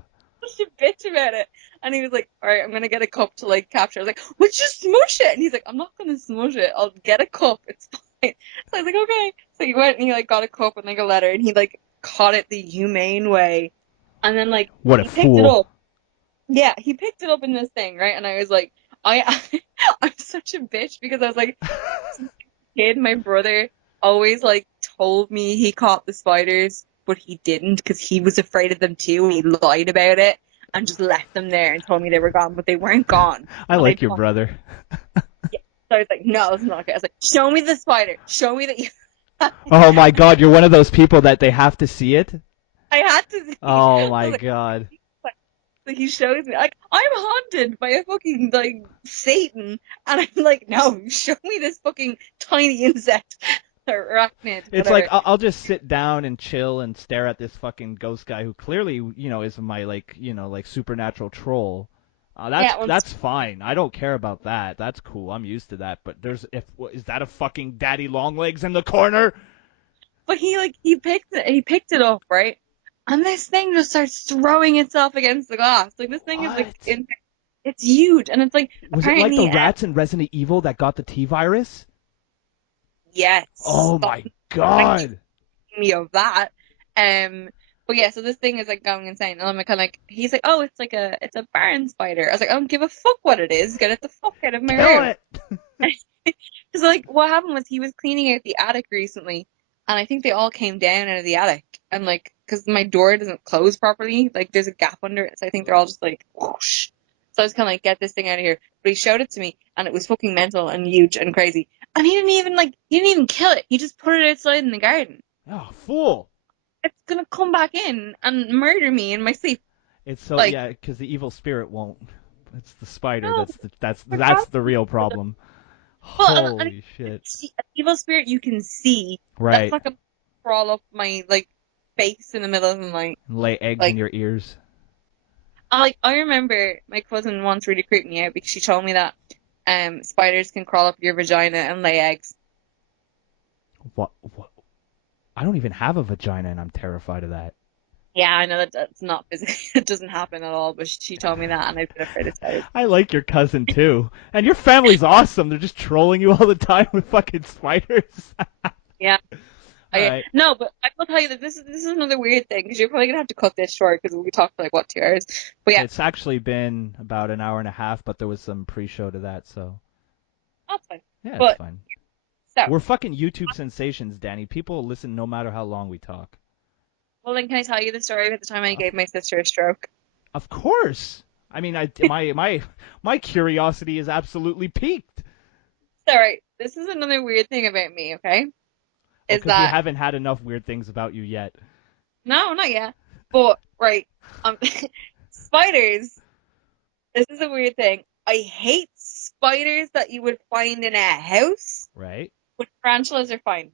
Such a bitch about it. And he was like, all right, I'm going to get a cup to like capture. I was like, would you smush it? And he's like, I'm not going to smush it. I'll get a cup. It's fine. So I was like, okay. So he went and he like got a cup and like a letter and he like caught it the humane way. And then like What a he picked it fool. up. Yeah, he picked it up in this thing, right? And I was like, I'm such a bitch because I was like, since a kid, my brother always like told me he caught the spiders, but he didn't because he was afraid of them too, and he lied about it and just left them there and told me they were gone, but they weren't gone. I And like I your brother. yeah. So I was like, no, it's not okay. I was like, show me the spider. Show me that you. Oh my God, you're one of those people that they have to see it? I had to see. Oh So, my like, God. so he shows me, like, I'm haunted by a fucking, like, Satan. And I'm like, no, show me this fucking tiny insect. Or arachnid, It's like whatever. I'll just sit down and chill and stare at this fucking ghost guy who clearly, is my like supernatural troll. Yeah, well, That's fine. I don't care about that. That's cool. I'm used to that. But is that a fucking daddy long legs in the corner? but he picked it up, right? And this thing just starts throwing itself against the glass. Like, this thing is, like, What? it's huge. And it's, like, Was it like the apparently, rats in Resident Evil that got the T virus? yes. Oh Stop my God. me of that. But yeah, so this thing is like going insane, and I'm kind of like, he's like, oh, it's a barn spider. I was like, I don't give a fuck what it is. Get it the fuck out of my Kill room. it. Because like, what happened was he was cleaning out the attic recently, and I think they all came down out of the attic, and like, because my door doesn't close properly, like there's a gap under it, so I think they're all just like, whoosh. So I was kind of like, get this thing out of here. But he showed it to me, and it was fucking mental and huge and crazy. And he didn't even kill it. He just put it outside in the garden. Oh, fool. It's gonna come back in and murder me in my sleep. It's so Like, yeah, because the evil spirit won't. It's the spider. no, That's the real problem. well, and Holy shit. an evil spirit you can see. Right. That's not gonna crawl up my like face in the middle of the night. Lay eggs Like, in your ears. I remember my cousin once really creeped me out because she told me that spiders can crawl up your vagina and lay eggs. What? I don't even have a vagina, and I'm terrified of that. Yeah, I know that's not physically, it doesn't happen at all, but she told me that, and I've been afraid to tell her. I like your cousin too, and your family's awesome. They're just trolling you all the time with fucking spiders. Yeah. Alright. No, but I will tell you that this is another weird thing because you're probably gonna have to cut this short because we talked for like what 2 hours. But yeah, It's actually been about an hour and a half, but there was some pre-show to that, so that's fine. yeah, it's But fine. so, We're fucking YouTube sensations, Dannii. People listen no matter how long we talk. well then, can I tell you the story about the time I gave my sister a stroke? Of course. I mean, my curiosity is absolutely piqued. Sorry, this is another weird thing about me. Okay, is Because we that haven't had enough weird things about you yet. no, not yet. But right, spiders. This is a weird thing. I hate spiders that you would find in a house, Right? but tarantulas are fine.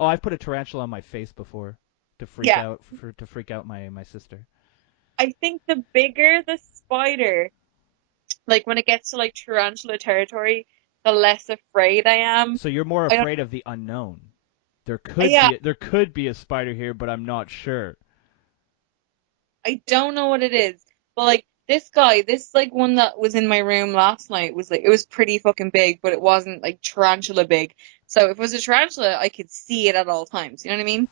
Oh, I've put a tarantula on my face before to freak Yeah. out my sister. I think the bigger the spider, like when it gets to like tarantula territory, the less afraid I am. So you're more I don't- afraid of the unknown. There Yeah. could be a spider here, but I'm not sure. I don't know what it is, but like this guy, this like one that was in my room last night was like, it was pretty fucking big, but it wasn't like tarantula big. So if it was a tarantula, I could see it at all times. You know what I mean?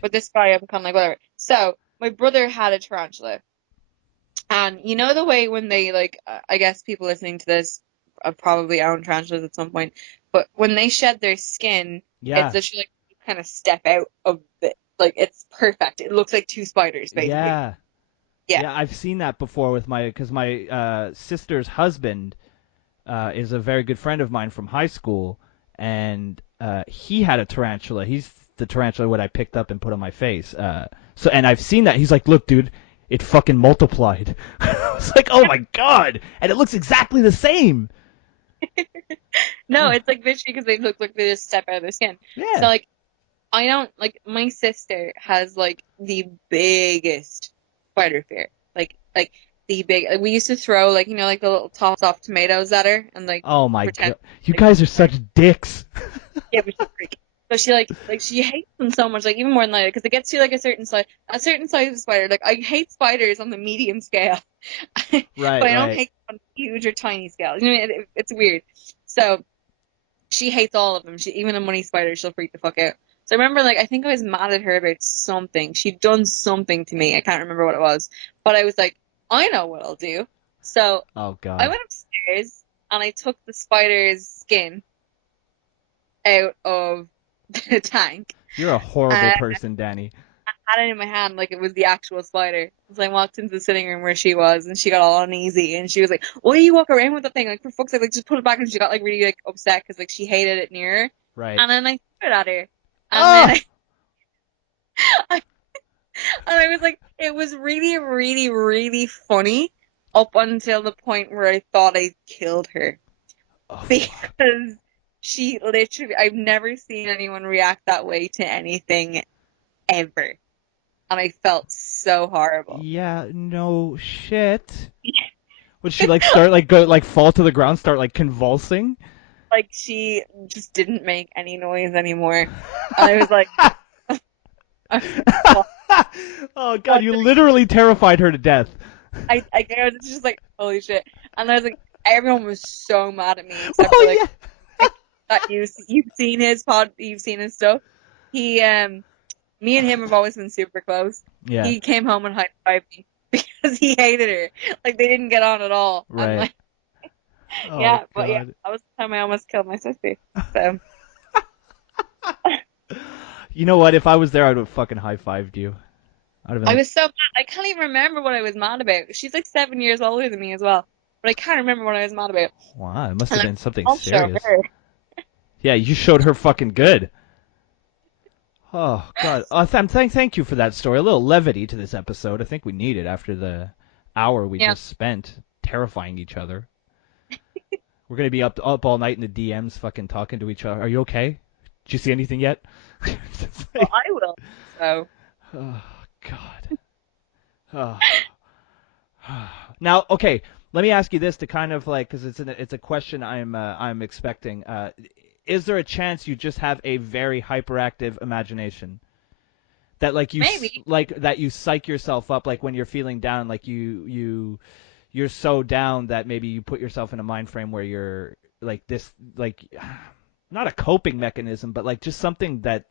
But this guy, I'm kind of like, whatever. So my brother had a tarantula. And you know the way when they like, I guess people listening to this probably own tarantulas at some point, but when they shed their skin, Yeah. it's literally like you kind of step out of it. Like it's perfect. It looks like two spiders, basically. Yeah. Yeah. Yeah, I've seen that before because my sister's husband is a very good friend of mine from high school, and he had a tarantula. He's the tarantula what I picked up and put on my face. And I've seen that. He's like, look, dude, it fucking multiplied. I was like, oh my god, and it looks exactly the same. No, it's like literally because they look like they just step out of their skin. Yeah. So like, I don't like my sister has like the biggest spider fear. Like the big. Like, we used to throw like like the little tossed off tomatoes at her and like Oh my pretend. god, you guys are such dicks. Yeah, but she's a freak. So she like she hates them so much, like even more than I do, because it gets to like a certain size of spider. Like I hate spiders on the medium scale, Right, but I don't right. hate them on huge or tiny scales. You know, it's weird. So she hates all of them. Even a money spider, she'll freak the fuck out. So I remember, like, I think I was mad at her about something. She'd done something to me. I can't remember what it was, but I was like, I know what I'll do. So Oh god. I went upstairs and I took the spider's skin out of the tank. You're a horrible person, Dannii. I had it in my hand like it was the actual spider. So I walked into the sitting room where she was, and she got all uneasy, and she was like, "Why do you walk around with the thing? Like, for fuck's sake, like, just put it back." And she got like really like upset because like she hated it near her. Right. And then I threw it at her, and Oh! then and I was like, it was really, really, really funny up until the point where I thought I killed her. Oh, Because she literally, I've never seen anyone react that way to anything ever. And I felt so horrible. yeah, no shit. Would she like start like fall to the ground, start like convulsing? Like she just didn't make any noise anymore. And I was like, oh god, you literally terrified her to death. I was just like, holy shit. And I was like, everyone was so mad at me except for like, that you've seen his stuff. Me and him have always been super close. Yeah. He came home and high-fived me because he hated her. Like, they didn't get on at all. Right. And, like, Oh, yeah, God. but yeah, that was the time I almost killed my sister. So. You know what? If I was there, I would have fucking high-fived you. I was so mad. I can't even remember what I was mad about. She's like 7 years older than me as well. But I can't remember what I was mad about. Wow, it must have been something I'll show serious. her. Yeah, you showed her fucking good. Oh, God. Thank you for that story. A little levity to this episode. I think we need it after the hour we just spent terrifying each other. We're going to be up all night in the DMs fucking talking to each other. Are you okay? Did you see anything yet? Well, I will. So. Oh, God. Oh. Now, okay, let me ask you this to kind of like, because it's a question I'm expecting. Is there a chance you just have a very hyperactive imagination? That like you Maybe. that you psych yourself up, like when you're feeling down, like you're so down that maybe you put yourself in a mind frame where you're like this, like not a coping mechanism, but like just something that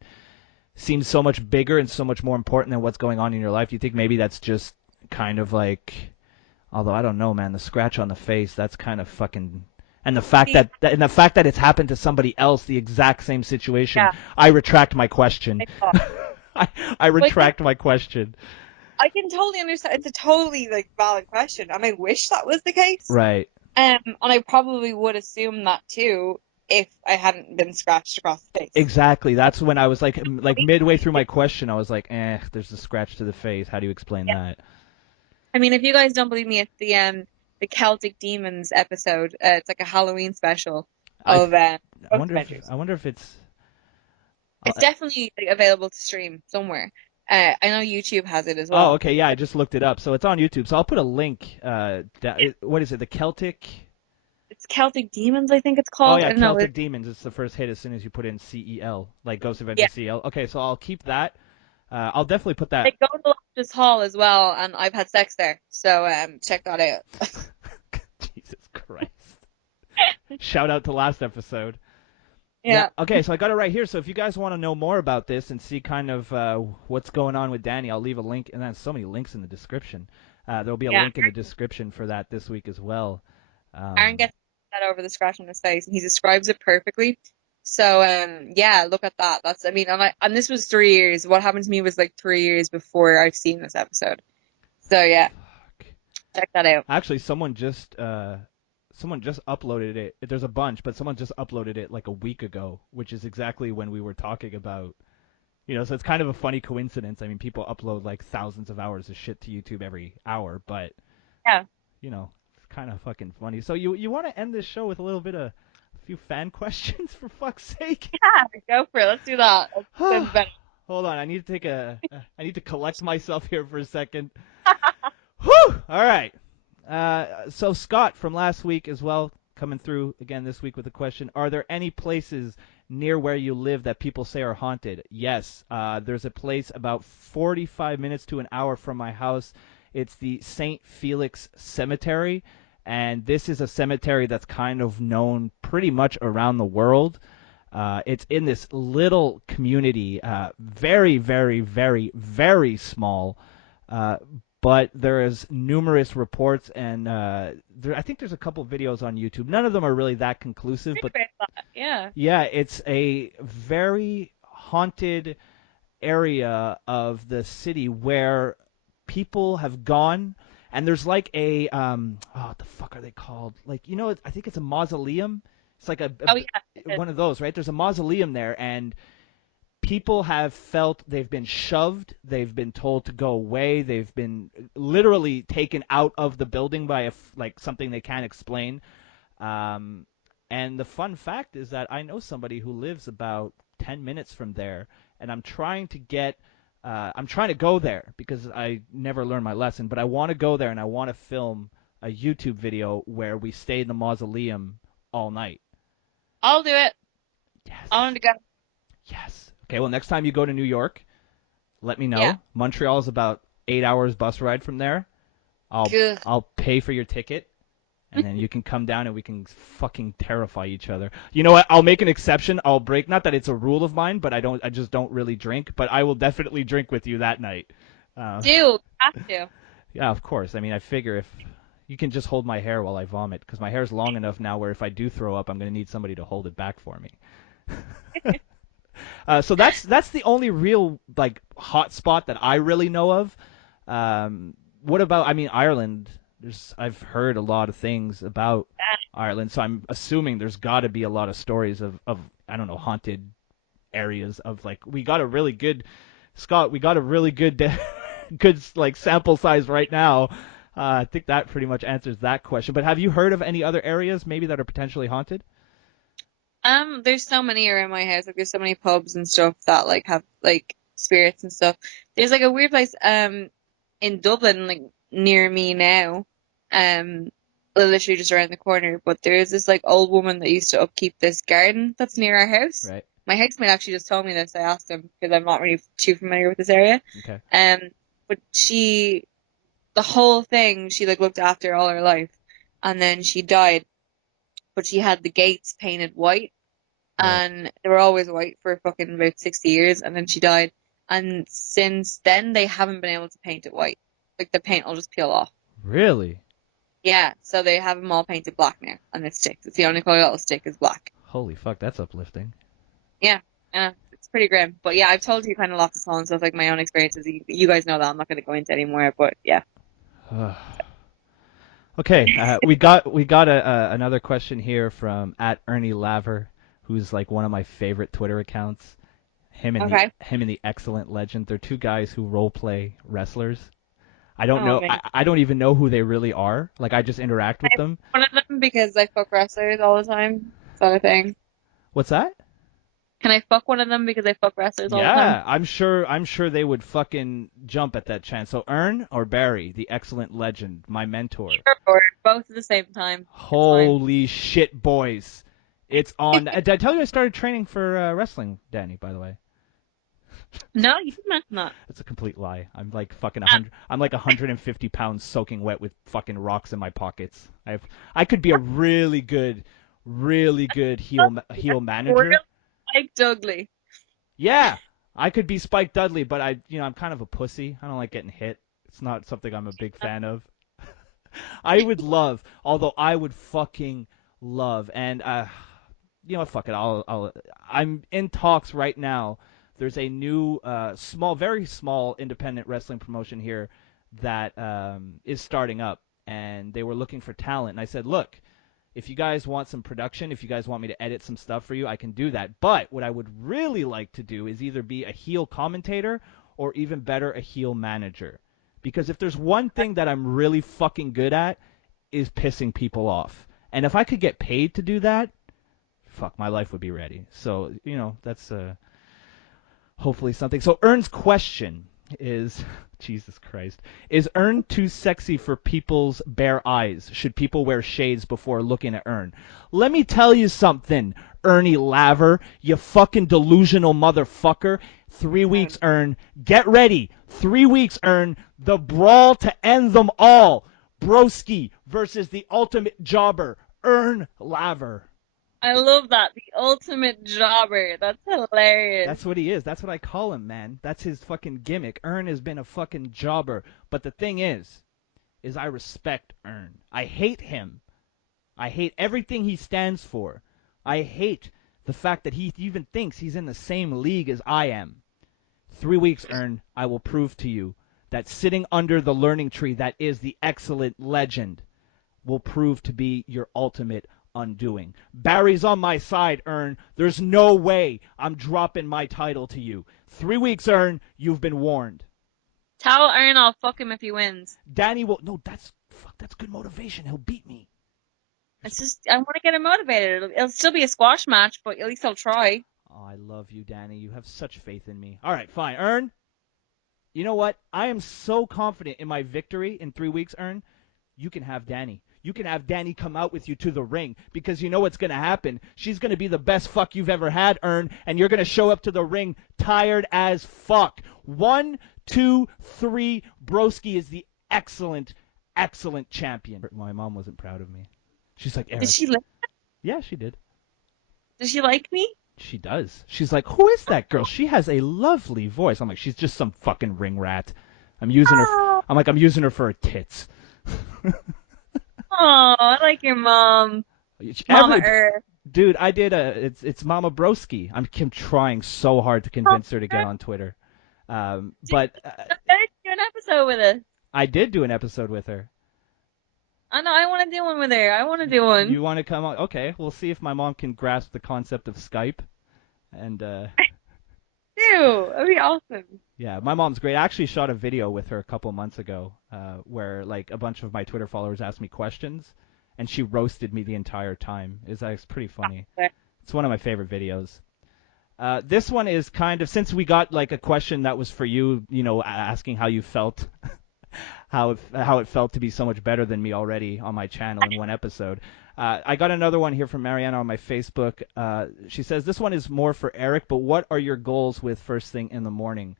seems so much bigger and so much more important than what's going on in your life. Do you think maybe that's just kind of like, although I don't know, man, the scratch on the face, that's kind of fucking. And the fact that it's happened to somebody else, the exact same situation, I retract my question. I retract my question. I can totally understand. It's a totally like valid question, and I wish that was the case. Right. And I probably would assume that too if I hadn't been scratched across the face. Exactly. That's when I was like midway through my question, I was like, there's a scratch to the face. How do you explain that? I mean, if you guys don't believe me, it's the Celtic Demons episode. It's like a Halloween special of I wonder if it's. It's definitely like, available to stream somewhere. I know YouTube has it as well. Oh, okay, yeah, I just looked it up, so it's on YouTube. So I'll put a link. What is it? The Celtic. It's Celtic Demons, I think it's called. Oh yeah, Celtic Demons. It's the first hit as soon as you put in CEL, like Ghost Adventure CEL. Okay, so I'll keep that. I'll definitely put that. They go to Loftus Hall as well, and I've had sex there. So check that out. Jesus Christ. Shout out to last episode. Yeah. Yeah. Okay, so I got it right here. So if you guys want to know more about this and see kind of what's going on with Dannii, I'll leave a link, and then so many links in the description. There'll be a Yeah. link in the description for that this week as well. Aaron gets that over the scratch on his face, and he describes it perfectly. So yeah, look at that. That's I mean, and this was 3 years. What happened to me was like 3 years before I've seen this episode. So yeah, Fuck. check that out. Actually, someone just uploaded it. There's a bunch, but someone just uploaded it like a week ago, which is exactly when we were talking about. So it's kind of a funny coincidence. I mean, people upload like thousands of hours of shit to YouTube every hour, but Yeah. it's kind of fucking funny. So you want to end this show with a little bit of a few fan questions for fuck's sake? Yeah, go for it. Let's do that. Sounds better. Hold on, I need to collect myself here for a second. Whew! All right. So Scott from last week as well, coming through again this week with a question. Are there any places near where you live that people say are haunted? Yes. There's a place about 45 minutes to an hour from my house. It's the St. Felix Cemetery, and this is a cemetery that's kind of known pretty much around the world. It's in this little community, very, very, very, very small. But there is numerous reports, and I think there's a couple videos on YouTube. None of them are really that conclusive, but Yeah. yeah, it's a very haunted area of the city where people have gone, and there's like a what the fuck are they called? Like I think it's a mausoleum. It's like Oh yeah. one of those, right? There's a mausoleum there, and people have felt they've been shoved, they've been told to go away, they've been literally taken out of the building by like something they can't explain. And the fun fact is that I know somebody who lives about 10 minutes from there, and I'm trying to go there because I never learned my lesson, but I want to go there and I want to film a YouTube video where we stay in the mausoleum all night. I'll do it. Yes. I want to go. Yes. Okay, well, next time you go to New York, let me know. Yeah. Montreal is about 8 hours bus ride from there. Good. I'll pay for your ticket, and then you can come down and we can fucking terrify each other. You know what? I'll make an exception. I'll break. Not that it's a rule of mine, but I just don't really drink. But I will definitely drink with you that night. Do have to. Yeah, of course. I mean, I figure if you can just hold my hair while I vomit, because my hair's long enough now where if I do throw up, I'm going to need somebody to hold it back for me. So that's the only real like hot spot that I really know of. What about? I mean, Ireland. I've heard a lot of things about Ireland, so I'm assuming there's got to be a lot of stories of I don't know, haunted areas of like we got a really good good like sample size right now. I think that pretty much answers that question. But have you heard of any other areas maybe that are potentially haunted? There's so many around my house. Like, there's so many pubs and stuff that like have like spirits and stuff. There's like a weird place in Dublin, like near me now, literally just around the corner. But there's this like old woman that used to upkeep this garden that's near our house. Right. My housemate actually just told me this. I asked him because I'm not really too familiar with this area. Okay. But the whole thing, she like looked after all her life, and then she died. But she had the gates painted white. Right. And they were always white for fucking about 60 years, and then she died. And since then, they haven't been able to paint it white. Like, the paint will just peel off. Really? Yeah, so they have them all painted black now, and it sticks. It's the only color that'll stick is black. Holy fuck, that's uplifting. Yeah, it's pretty grim. But yeah, I've told you kind of lots of songs of like my own experiences. You guys know that. I'm not going to go into anymore, but yeah. Okay, we got another question here from @ErnieLaver, who's like one of my favorite Twitter accounts. Him and the Excellent Legend. They're two guys who role play wrestlers. I don't know. I don't even know who they really are. Like, I just interact with them. One of them because I fuck wrestlers all the time. Is that a thing? What's that? Can I fuck one of them because I fuck wrestlers all the time? Yeah, I'm sure they would fucking jump at that chance. So Ern or Barry, the Excellent Legend, my mentor. Sure, or both at the same time. Holy shit, boys! It's on. Did I tell you I started training for wrestling, Dannii? By the way. No, you didn't mention that. It's a complete lie. I'm like fucking 100. I'm like 150 pounds soaking wet with fucking rocks in my pockets. I could be a really good heel Real manager. like Dudley. Yeah, I could be Spike Dudley, but I'm kind of a pussy. I don't like getting hit. It's not something I'm a big fan of. I would love, although I would fucking love, and fuck it. I'm in talks right now. There's a new, very small independent wrestling promotion here that is starting up, and they were looking for talent. And I said, look, if you guys want some production, if you guys want me to edit some stuff for you, I can do that. But what I would really like to do is either be a heel commentator or even better, a heel manager. Because if there's one thing that I'm really fucking good at, is pissing people off. And if I could get paid to do that, fuck, my life would be ready. So, that's hopefully something. So Ern's question is, Jesus Christ, is Ern too sexy for people's bare eyes? Should people wear shades before looking at Ern? Let me tell you something, Ernie Laver, you fucking delusional motherfucker. 3 weeks, Ern. Get ready. 3 weeks, Ern. The brawl to end them all. Broski versus the ultimate jobber, Ern Laver. I love that. The ultimate jobber. That's hilarious. That's what he is. That's what I call him, man. That's his fucking gimmick. Ern has been a fucking jobber. But the thing is I respect Ern. I hate him. I hate everything he stands for. I hate the fact that he even thinks he's in the same league as I am. 3 weeks, Ern, I will prove to you that sitting under the learning tree that is the excellent legend will prove to be your ultimate undoing. Barry's on my side, Ern. There's no way I'm dropping my title to you. 3 weeks, Ern. You've been warned. Tell Ern I'll fuck him if he wins. Dannii will. No, that's good motivation. He'll beat me. It's just, I want to get him motivated. It'll still be a squash match, but at least I'll try. Oh, I love you, Dannii. You have such faith in me. All right, fine. Ern, you know what? I am so confident in my victory in 3 weeks, Ern. You can have Dannii. You can have Dannii come out with you to the ring because you know what's going to happen. She's going to be the best fuck you've ever had, Ern, and you're going to show up to the ring tired as fuck. 1, 2, 3. Broski is the excellent champion. My mom wasn't proud of me. She's like, Erik. Did she like? Yeah, she did. Does she like me? She does. She's like, who is that girl? She has a lovely voice. I'm like, she's just some fucking ring rat. I'm using her for her tits. Oh, I like your mom. Mama Earth. Dude, I did it's Mama Broski. I'm trying so hard to convince her to get on Twitter. But do an episode with us. I did do an episode with her. I know, I want to do one with her. I want to do one. You want to come on? Okay, we'll see if my mom can grasp the concept of Skype. And that'd be awesome. Yeah, my mom's great. I actually shot a video with her a couple months ago where like a bunch of my Twitter followers asked me questions, and she roasted me the entire time. It's pretty funny. It's one of my favorite videos. This one is kind of, since we got like a question that was for you, asking how you felt, how it felt to be so much better than me already on my channel in one episode. I got another one here from Mariana on my Facebook. She says, this one is more for Erik, but what are your goals with First Thing in the Morning?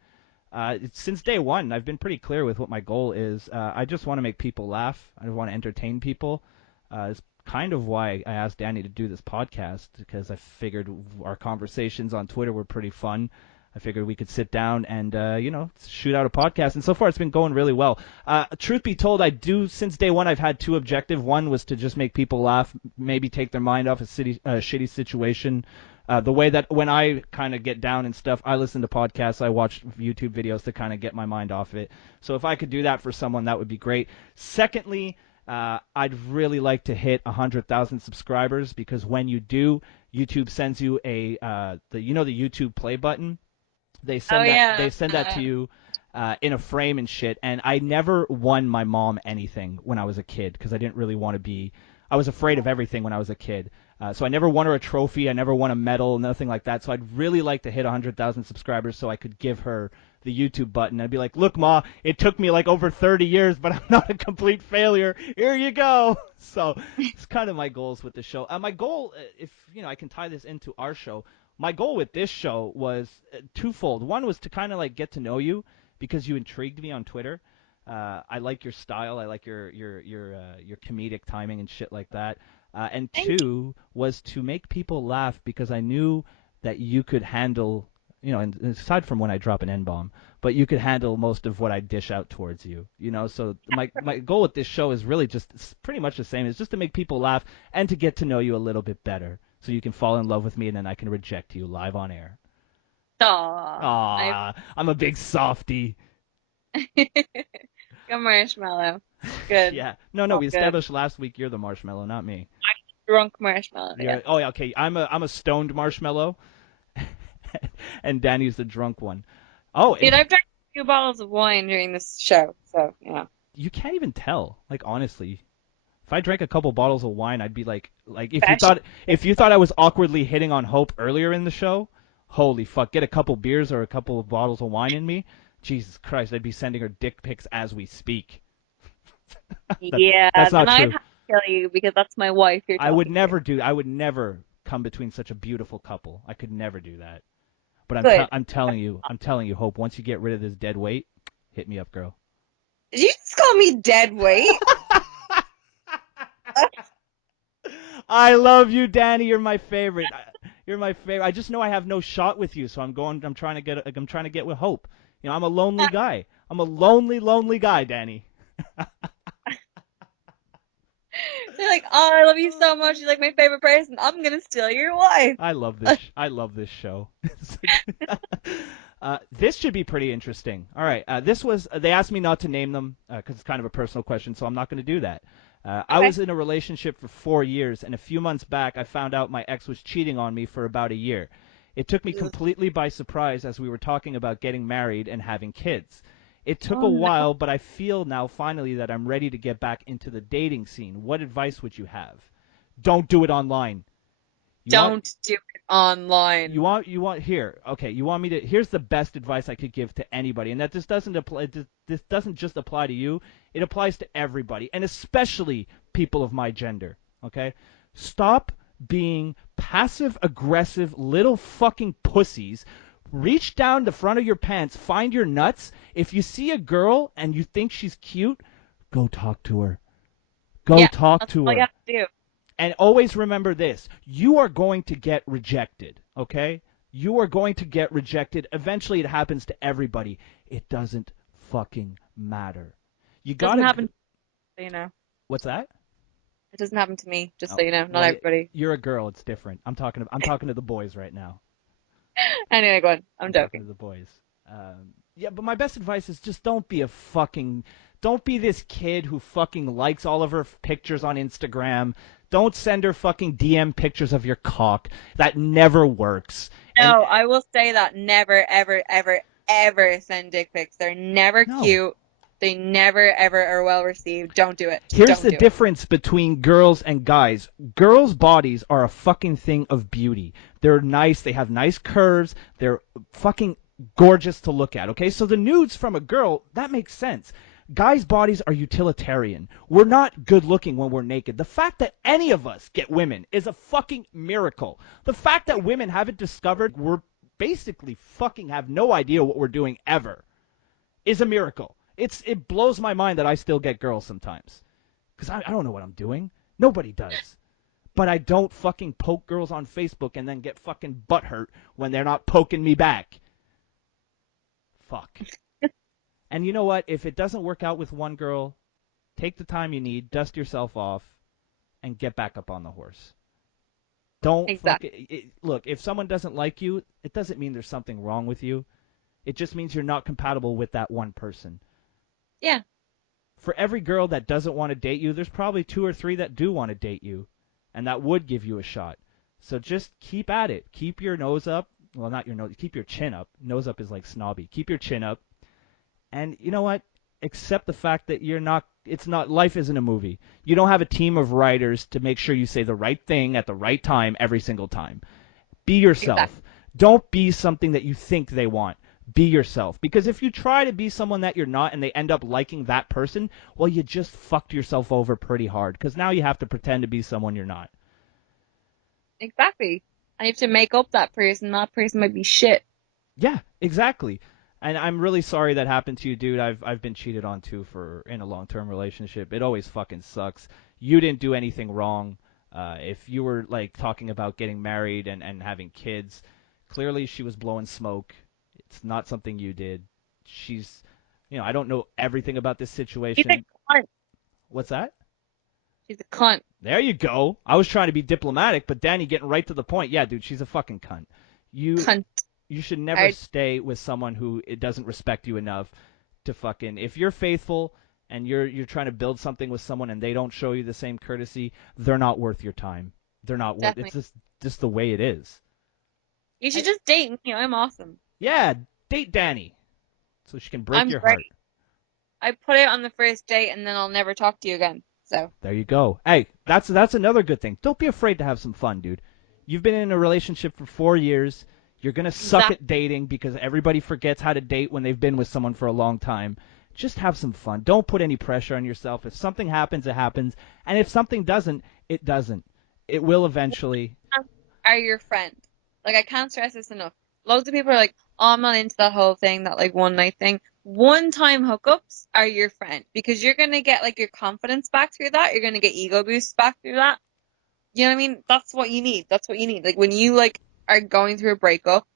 Since day one, I've been pretty clear with what my goal is. I just want to make people laugh. I want to entertain people. It's kind of why I asked Dannii to do this podcast, because I figured our conversations on Twitter were pretty fun. I figured we could sit down and, shoot out a podcast. And so far, it's been going really well. Truth be told, since day one, I've had two objectives. One was to just make people laugh, maybe take their mind off a shitty situation. The way that when I kind of get down and stuff, I listen to podcasts, I watch YouTube videos to kind of get my mind off it. So if I could do that for someone, that would be great. Secondly, I'd really like to hit 100,000 subscribers, because when you do, YouTube sends you the YouTube play button. They send that to you in a frame and shit. And I never won my mom anything when I was a kid, because I didn't really want to be. I was afraid of everything when I was a kid. So I never won her a trophy. I never won a medal, nothing like that. So I'd really like to hit 100,000 subscribers so I could give her the YouTube button. I'd be like, look, Ma, it took me like over 30 years, but I'm not a complete failure. Here you go. So it's kind of my goals with the show. My goal, if I can tie this into our show, my goal with this show was twofold. One was to kind of like get to know you because you intrigued me on Twitter. I like your style. I like your comedic timing and shit like that. And two was to make people laugh because I knew that you could handle, and aside from when I drop an N-bomb, but you could handle most of what I dish out towards you, So my goal with this show is really just pretty much the same. It's just to make people laugh and to get to know you a little bit better so you can fall in love with me and then I can reject you live on air. Aww. I'm a big softie. A marshmallow. Good. Yeah. No, we established last week you're the marshmallow, not me. I'm drunk marshmallow. Yeah. Oh, yeah, okay. I'm a stoned marshmallow, and Danny's the drunk one. Oh, Dude, I've drank 2 bottles of wine during this show, so, You can't even tell. Like, honestly. If I drank a couple bottles of wine, I'd be like if you thought I was awkwardly hitting on Hope earlier in the show, holy fuck, get a couple beers or a couple of bottles of wine in me. Jesus Christ, I'd be sending her dick pics as we speak. That's not true. I'd have to kill you because that's my wife. I would never come between such a beautiful couple. I could never do that. But I'm telling you, Hope, once you get rid of this dead weight, hit me up, girl. Did you just call me dead weight? I love you, Dannii. You're my favorite. You're my favorite. I just know I have no shot with you, so I'm trying to get with Hope. I'm a lonely guy. I'm a lonely guy, Dannii. They're like, oh, I love you so much. You're like my favorite person. I'm gonna steal your wife. I love this. I love this show. This should be pretty interesting. All right. They asked me not to name them because it's kind of a personal question, so I'm not going to do that. Okay. I was in a relationship for 4 years, and a few months back, I found out my ex was cheating on me for about a year. It took me completely by surprise as we were talking about getting married and having kids. It took a while, but I feel now finally that I'm ready to get back into the dating scene. What advice would you have? Don't do it online. Don't do it online. You want here. Okay, you want me to here's the best advice I could give to anybody. And that this doesn't just apply to you. It applies to everybody, and especially people of my gender, okay? Stop being passive-aggressive little fucking pussies. Reach down the front of your pants, find your nuts. If you see a girl and you think she's cute, go talk to her. Talk to her. All you have to do. And always remember this. You are going to get rejected, okay? You are going to get rejected. Eventually it happens to everybody. It doesn't fucking matter. It doesn't happen, What's that? It doesn't happen to me, just so you know. Not everybody. You're a girl. It's different. I'm talking to the boys right now. Anyway, go on. I'm joking. To the boys. Yeah, but my best advice is just don't be this kid who fucking likes all of her pictures on Instagram. Don't send her fucking DM pictures of your cock. That never works. No, I will say that never, ever, ever, ever send dick pics. They're never cute. They never, ever are well received. Don't do it. Here's the difference between girls and guys. Girls' bodies are a fucking thing of beauty. They're nice. They have nice curves. They're fucking gorgeous to look at, okay? So the nudes from a girl, that makes sense. Guys' bodies are utilitarian. We're not good looking when we're naked. The fact that any of us get women is a fucking miracle. The fact that women haven't discovered we're basically fucking have no idea what we're doing ever is a miracle. It blows my mind that I still get girls sometimes. Because I don't know what I'm doing. Nobody does. But I don't fucking poke girls on Facebook and then get fucking butthurt when they're not poking me back. Fuck. And you know what? If it doesn't work out with one girl, take the time you need, dust yourself off, and get back up on the horse. Don't look, if someone doesn't like you, it doesn't mean there's something wrong with you. It just means you're not compatible with that one person. Yeah. For every girl that doesn't want to date you, there's probably 2 or 3 that do want to date you, and that would give you a shot. So just keep at it. Keep your nose up. Well, not your nose. Keep your chin up. Nose up is like snobby. Keep your chin up. And you know what? Accept the fact that life isn't a movie. You don't have a team of writers to make sure you say the right thing at the right time every single time. Be yourself. Exactly. Don't be something that you think they want. be yourself. Because if you try to be someone that you're not and they end up liking that person, well, you just fucked yourself over pretty hard. Because now you have to pretend to be someone you're not. Exactly. And you have to make up that person. That person might be shit. Yeah, exactly. And I'm really sorry that happened to you, dude. I've been cheated on too in a long-term relationship. It always fucking sucks. You didn't do anything wrong. If you were like talking about getting married and having kids, clearly she was blowing smoke. It's not something you did. She's, I don't know everything about this She's a situation. cunt. What's that? She's a cunt. There you go. I was trying to be diplomatic, but Dannii getting right to the point. Yeah, dude, she's a fucking cunt. Cunt. You should never stay with someone who it doesn't respect you enough to fucking. If you're faithful and you're trying to build something with someone and they don't show you the same courtesy, they're not worth your time. They're not worth. Definitely. It's just the way it is. You should just date me. I'm awesome. Yeah, date Dannii so she can break your great. heart. I put it on the first date and then I'll never talk to you again. So there you go. Hey, that's another good thing. Don't be afraid to have some fun, dude. You've been in a relationship for 4 years. You're going to suck at dating because everybody forgets how to date when they've been with someone for a long time. Just have some fun. Don't put any pressure on yourself. If something happens, it happens. And if something doesn't, it doesn't. It will eventually. Are your friend. Like, I can't stress this enough. Loads of people are like, oh, I'm not into that whole thing, that like one night thing. One-time hookups are your friend because you're going to get like your confidence back through that. You're going to get ego boosts back through that. You know what I mean? That's what you need. That's what you need. Like when you like are going through a breakup,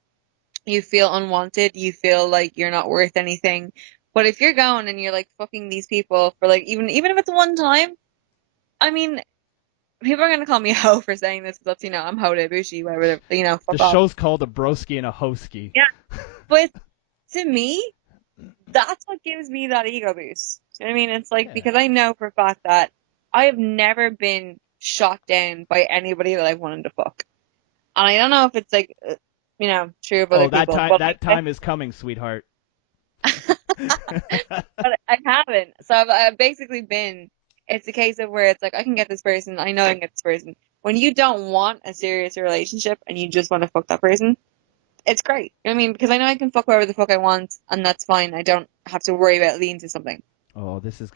you feel unwanted, you feel like you're not worth anything. But if you're going and you're like fucking these people for like even if it's one time, I mean, people are gonna call me a hoe for saying this because that's I'm hoe bushi, whatever, fuck The off. show's called a Broski and a Hoeski. Yeah, but to me, that's what gives me that ego boost. You know what I mean? It's like because I know for a fact that I have never been shot down by anybody that I've wanted to fuck. And I don't know if it's like, true of other people. That time is coming, sweetheart. But I haven't. So I've basically been, it's a case of where it's like, I can get this person, I know I can get this person. When you don't want a serious relationship and you just want to fuck that person, it's great. You know what I mean? Because I know I can fuck whoever the fuck I want, and that's fine. I don't have to worry about leading to something. Oh, this is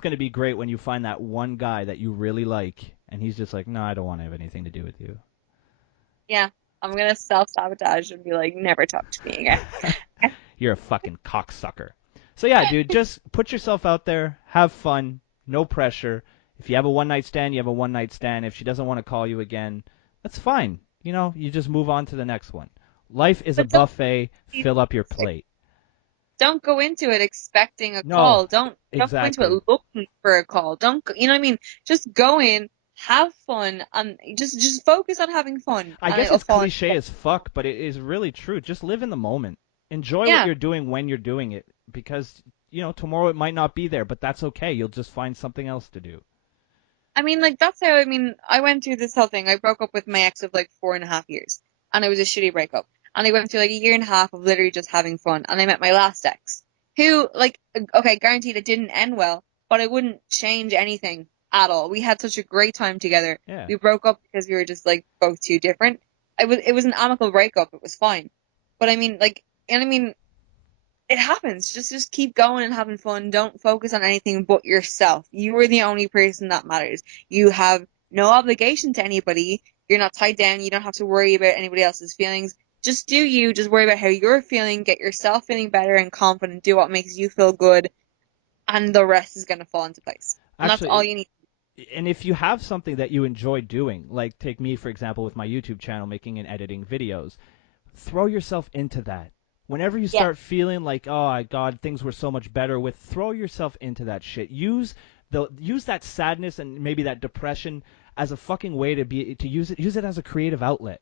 gonna be great when you find that one guy that you really like, and he's just like, no, I don't want to have anything to do with you. Yeah, I'm gonna self-sabotage and be like, never talk to me again. You're a fucking cocksucker. So yeah, dude, just put yourself out there, have fun, no pressure. If you have a one-night stand, you have a one-night stand. If she doesn't want to call you again, that's fine. You just move on to the next one. Life is a buffet. Fill up your plate. Don't go into it expecting a call. Don't go into it looking for a call. Don't, you know what I mean? Just go in, have fun, and just focus on having fun. I guess it's cliche as fuck, but it is really true. Just live in the moment. Enjoy what you're doing when you're doing it, because tomorrow it might not be there, but that's okay. You'll just find something else to do. I mean, like that's how I went through this whole thing. I broke up with my ex of like 4.5 years, and it was a shitty breakup. And I went through like a year and a half of literally just having fun. And I met my last ex, who guaranteed it didn't end well, but I wouldn't change anything at all. We had such a great time together. Yeah. We broke up because we were just like both too different. It was an amicable breakup. It was fine. But it happens. Just keep going and having fun. Don't focus on anything but yourself. You are the only person that matters. You have no obligation to anybody. You're not tied down. You don't have to worry about anybody else's feelings. Just do you. Just worry about how you're feeling. Get yourself feeling better and confident. Do what makes you feel good. And the rest is going to fall into place. And that's all you need. And if you have something that you enjoy doing, like take me, for example, with my YouTube channel, making and editing videos, throw yourself into that. Whenever you start feeling like, oh, my God, things were so much better throw yourself into that shit. Use that sadness and maybe that depression as a fucking way to use it as a creative outlet.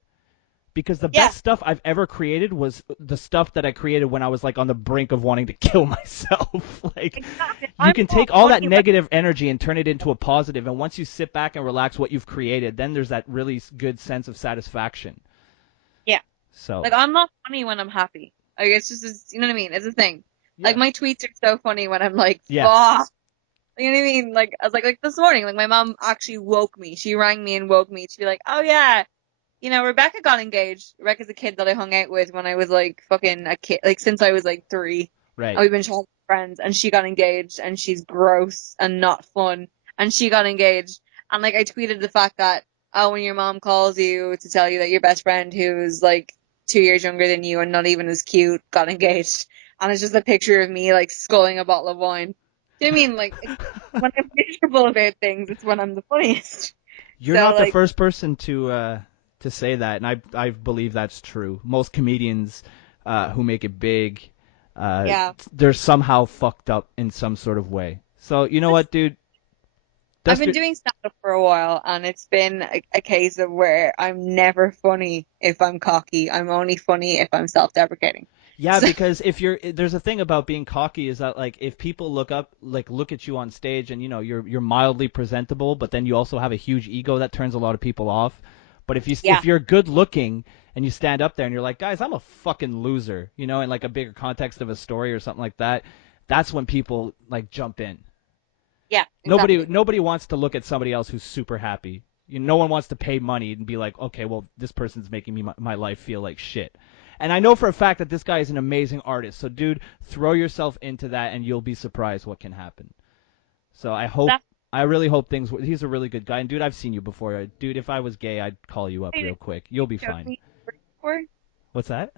Because the best stuff I've ever created was the stuff that I created when I was like on the brink of wanting to kill myself. You can take all that negative energy and turn it into a positive, and once you sit back and relax what you've created, then there's that really good sense of satisfaction. Yeah. So I'm not funny when I'm happy. Like it's just you know what I mean? It's a thing. Yeah. Like my tweets are so funny when I'm like, fuck. You know what I mean? Like I was like this morning, like my mom actually woke me. She rang me and woke me to be like, oh yeah, Rebecca got engaged. Rebecca's a kid that I hung out with when I was like fucking a kid, like since I was like 3. Right. And we've been childhood friends, and she got engaged, and she's gross and not fun. And she got engaged, and like I tweeted the fact that, oh, when your mom calls you to tell you that your best friend, who's like 2 years younger than you and not even as cute, got engaged, and it's just a picture of me like sculling a bottle of wine. Do you know what I mean? Like when I'm miserable about things, it's when I'm the funniest. You're So not the like, first person to say that, and I believe that's true. Most comedians who make it big, yeah. they're somehow fucked up in some sort of way. So you know what, dude? I've been doing stand-up for a while, and it's been a case of where I'm never funny if I'm cocky. I'm only funny if I'm self-deprecating. Yeah, because there's a thing about being cocky is that like if people look at you on stage and you're mildly presentable, but then you also have a huge ego that turns a lot of people off. But if you're good looking and you stand up there and you're like, guys, I'm a fucking loser, in like a bigger context of a story or something like that, that's when people like jump in. Yeah, exactly. Nobody wants to look at somebody else who's super happy. No one wants to pay money and be like, okay, well, this person's making me my life feel like shit. And I know for a fact that this guy is an amazing artist. So, dude, throw yourself into that, and you'll be surprised what can happen. So I really hope he's a really good guy. And, dude, I've seen you before. Dude, if I was gay, I'd call you up real quick. You'll be fine. What's that?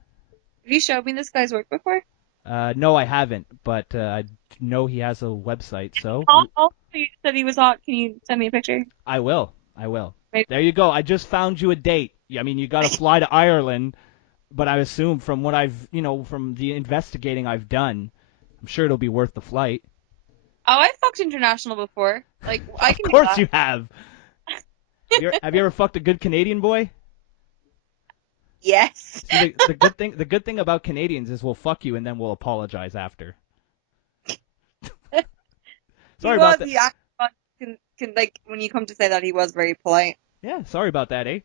Have you showed me this guy's work before? No, I haven't, but I know he has a website, so... Oh, you said he was hot. Can you send me a picture? I will. Maybe. There you go. I just found you a date. I mean, you got to fly to Ireland, but I assume from what from the investigating I've done, I'm sure it'll be worth the flight. Oh, I fucked international before. Like, I can do that. Of course you have. Have you ever fucked a good Canadian boy? Yes. See, the good thing about Canadians is we'll fuck you and then we'll apologize after. Sorry about that. Like when you come to say that, he was very polite. Yeah, sorry about that, eh?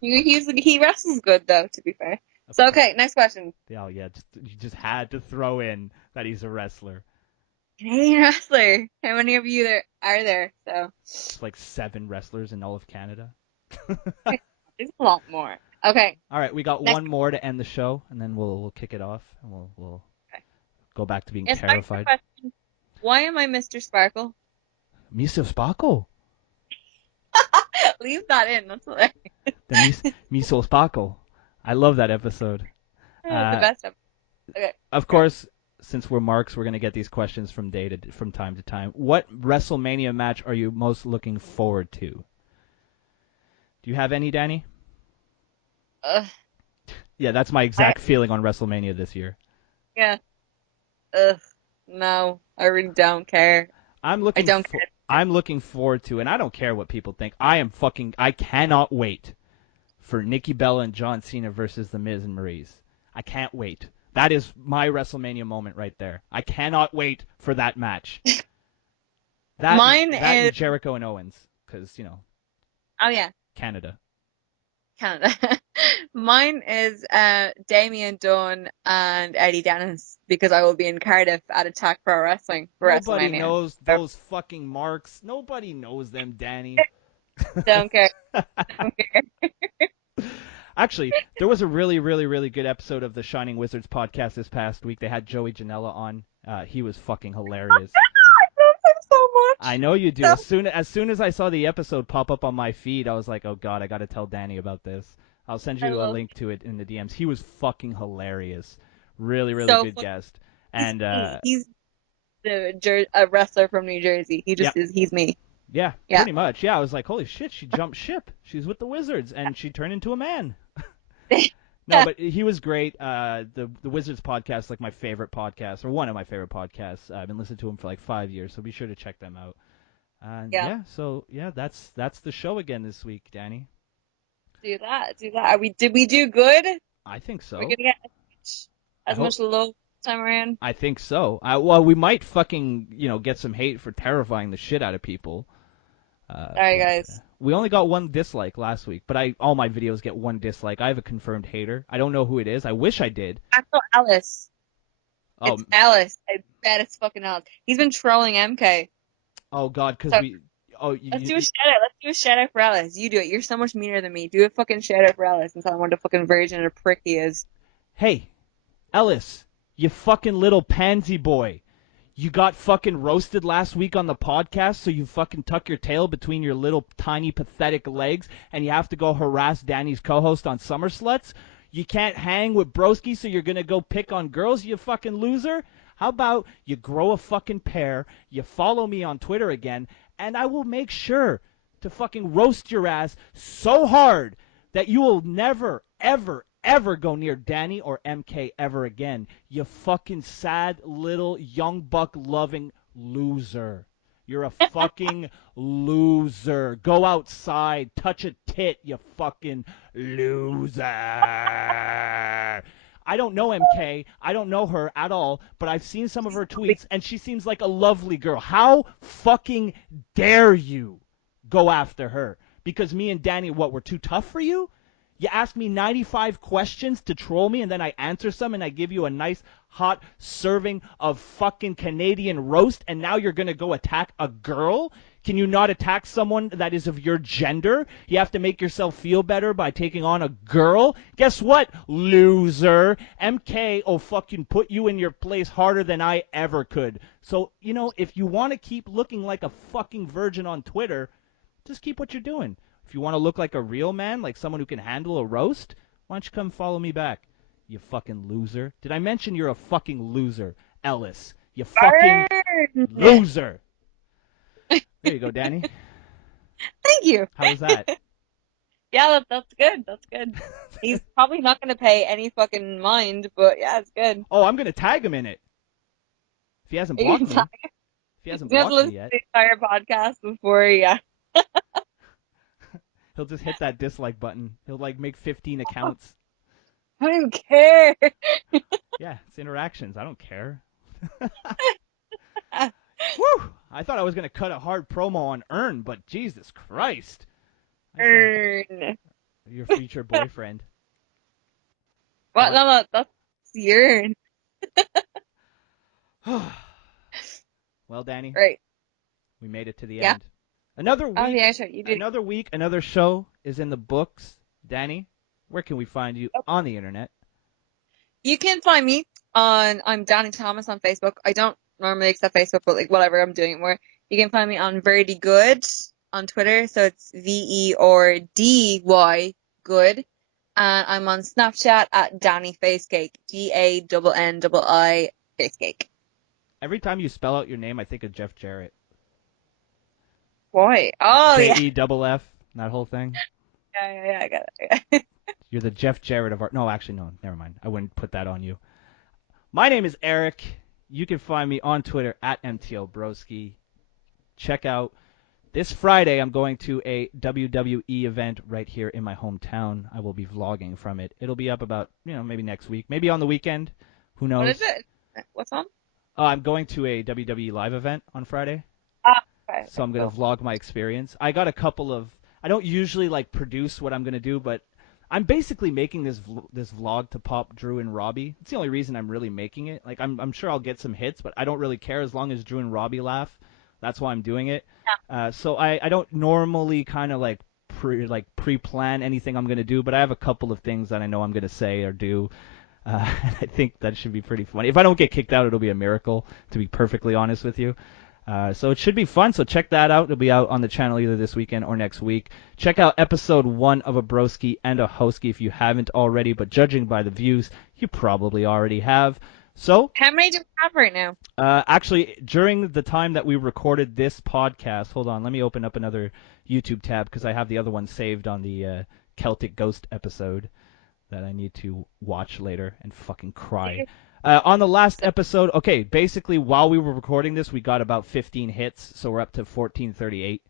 He wrestles good though, to be fair. So okay, next question. Oh yeah, you just had to throw in that he's a wrestler. Canadian wrestler. How many of you are there? So it's like 7 wrestlers in all of Canada. There's a lot more. Okay. All right, we got one more to end the show, and then we'll kick it off, and we'll go back to being terrified. Why am I Mr. Sparkle? Mr. Sparkle? Leave that in. That's hilarious. The Mr. Sparkle. I love that episode. The best episode. Okay. Of course, since we're marks, we're going to get these questions from time to time. What WrestleMania match are you most looking forward to? Do you have any, Dannii? Yeah, that's my exact feeling on WrestleMania this year. Yeah. No, I really don't care. I'm looking forward to, and I don't care what people think. I cannot wait for Nikki Bella and John Cena versus The Miz and Maryse. I can't wait. That is my WrestleMania moment right there. I cannot wait for that match. And Jericho and Owens, because, Oh, yeah. Canada. Mine is Damian Dunn and Eddie Dennis, because I will be in Cardiff at Attack Pro Wrestling for WrestleMania. Nobody knows those fucking marks. Nobody knows them, Dannii. Don't care. Don't care. Actually, there was a really, really, really good episode of the Shining Wizards podcast this past week. They had Joey Janela on. He was fucking hilarious. I love him so much. I know you do. As soon as I saw the episode pop up on my feed, I was like, oh god, I got to tell Dannii about this. I'll send you a link to it in the DMs. He was fucking hilarious. Really, really good guest. And he's a wrestler from New Jersey. He just is. He's me. Yeah, pretty much. Yeah, I was like, holy shit, she jumped ship. She's with the Wizards, and she turned into a man. No, but he was great. The Wizards podcast is like my favorite podcast, or one of my favorite podcasts. I've been listening to him for like 5 years, so be sure to check them out. So that's the show again this week, Dannii. Do that. Did we do good? I think so. We're gonna get as much love this time around. I think so. Well, we might fucking get some hate for terrifying the shit out of people. All right, guys. We only got 1 dislike last week, but all my videos get 1 dislike. I have a confirmed hater. I don't know who it is. I wish I did. Alice. Oh, it's Alice. I bet it's fucking Alice. He's been trolling MK. Oh God, because Let's do a shout out. Let's do a shout out for Alice. You do it. You're so much meaner than me. Do a fucking shout out for Alice and tell him what a fucking virgin and a prick he is. Hey, Ellis, you fucking little pansy boy. You got fucking roasted last week on the podcast, so you fucking tuck your tail between your little tiny pathetic legs and you have to go harass Danny's co-host on Summer Sluts? You can't hang with Broski, so you're going to go pick on girls, you fucking loser? How about you grow a fucking pair, you follow me on Twitter again, and I will make sure to fucking roast your ass so hard that you will never, ever, ever go near Dannii or MK ever again. You fucking sad little young buck loving loser. You're a fucking loser. Go outside, touch a tit, you fucking loser. I don't know MK. I don't know her at all, but I've seen some of her tweets, and she seems like a lovely girl. How fucking dare you go after her? Because me and Dannii, what, we're too tough for you? You ask me 95 questions to troll me, and then I answer some, and I give you a nice, hot serving of fucking Canadian roast, and now you're going to go attack a girl? Can you not attack someone that is of your gender? You have to make yourself feel better by taking on a girl? Guess what, loser? MK will fucking put you in your place harder than I ever could. So, you know, if you want to keep looking like a fucking virgin on Twitter, just keep what you're doing. If you want to look like a real man, like someone who can handle a roast, why don't you come follow me back, you fucking loser? Did I mention you're a fucking loser, Ellis? You fucking loser. There you go, Dannii. Thank you. How was that? Yeah, that's good. That's good. He's probably not going to pay any fucking mind, but yeah, it's good. Oh, I'm going to tag him in it. If he hasn't blocked me. If he hasn't blocked me yet. The entire podcast before, yeah. He'll just hit that dislike button. He'll, like, make 15 accounts. I don't care. Yeah, it's interactions. I don't care. Whew! I thought I was going to cut a hard promo on Earn, but Jesus Christ. Earn. Your future boyfriend. What? No, that's Yearn. Well, Dannii. Right. We made it to the end. Another week. Oh, yeah, sure, you did. Another week, another show is in the books. Dannii, where can we find you on the internet? You can find me on, I'm Dannii Thomas on Facebook. I don't normally accept Facebook, but like whatever, I'm doing it more. You can find me on Verdi Good on Twitter, so it's VERDY Good. And I'm on Snapchat at Dannii Facecake, DANNII Facecake. Every time you spell out your name, I think of Jeff Jarrett. Boy, oh yeah. JEFF, that whole thing. Yeah, I got it. You're the Jeff Jarrett of art. No, actually, no, never mind. I wouldn't put that on you. My name is Erik. You can find me on Twitter at MTO Broski. Check out this Friday. I'm going to a WWE event right here in my hometown. I will be vlogging from it. It'll be up about, maybe next week, maybe on the weekend. Who knows? What is it? What's on? I'm going to a WWE live event on Friday. Okay. So I'm going to vlog my experience. I got a couple of. I don't usually produce what I'm going to do, but I'm basically making this vlog to pop Drew and Robbie. It's the only reason I'm really making it. Like I'm sure I'll get some hits, but I don't really care as long as Drew and Robbie laugh. That's why I'm doing it. Yeah. So I don't normally kind of pre-plan anything I'm going to do, but I have a couple of things that I know I'm going to say or do. And I think that should be pretty funny. If I don't get kicked out, it'll be a miracle, to be perfectly honest with you. So it should be fun, so check that out. It'll be out on the channel either this weekend or next week. Check out episode 1 of a Broski and a Hoeski if you haven't already, but judging by the views, you probably already have. So, how many do we have right now? Actually, during the time that we recorded this podcast, hold on, let me open up another YouTube tab because I have the other one saved on the Celtic Ghost episode that I need to watch later and fucking cry. On the last episode, okay, basically while we were recording this, we got about 15 hits, so we're up to 1438.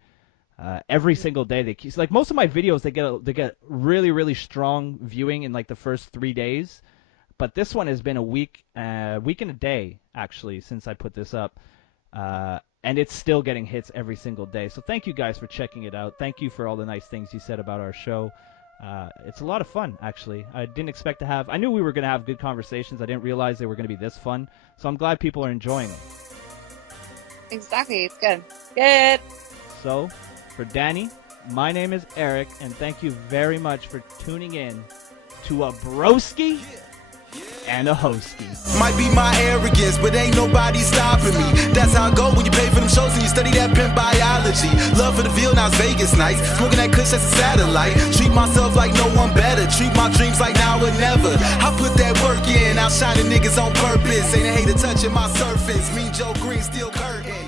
Every single day, they keep, most of my videos, they get really, really strong viewing in the first 3 days, but this one has been a week and a day actually since I put this up, and it's still getting hits every single day. So thank you guys for checking it out. Thank you for all the nice things you said about our show. It's a lot of fun, actually. I didn't expect to have... I knew we were going to have good conversations. I didn't realize they were going to be this fun. So I'm glad people are enjoying it. Exactly. It's good. Good. So, for Dannii, my name is Erik, and thank you very much for tuning in to a Broski and a Hoeski. Might be my arrogance, but ain't nobody stopping me. That's how I go when you pay for them shows and you study that pimp biology. Love for the Ville, now it's Vegas nights. Smoking that kush, that's a satellite. Treat myself like no one better. Treat my dreams like now or never. I put that work in, outshining niggas on purpose. Ain't a hater touching my surface. Mean Joe Green, still curtain.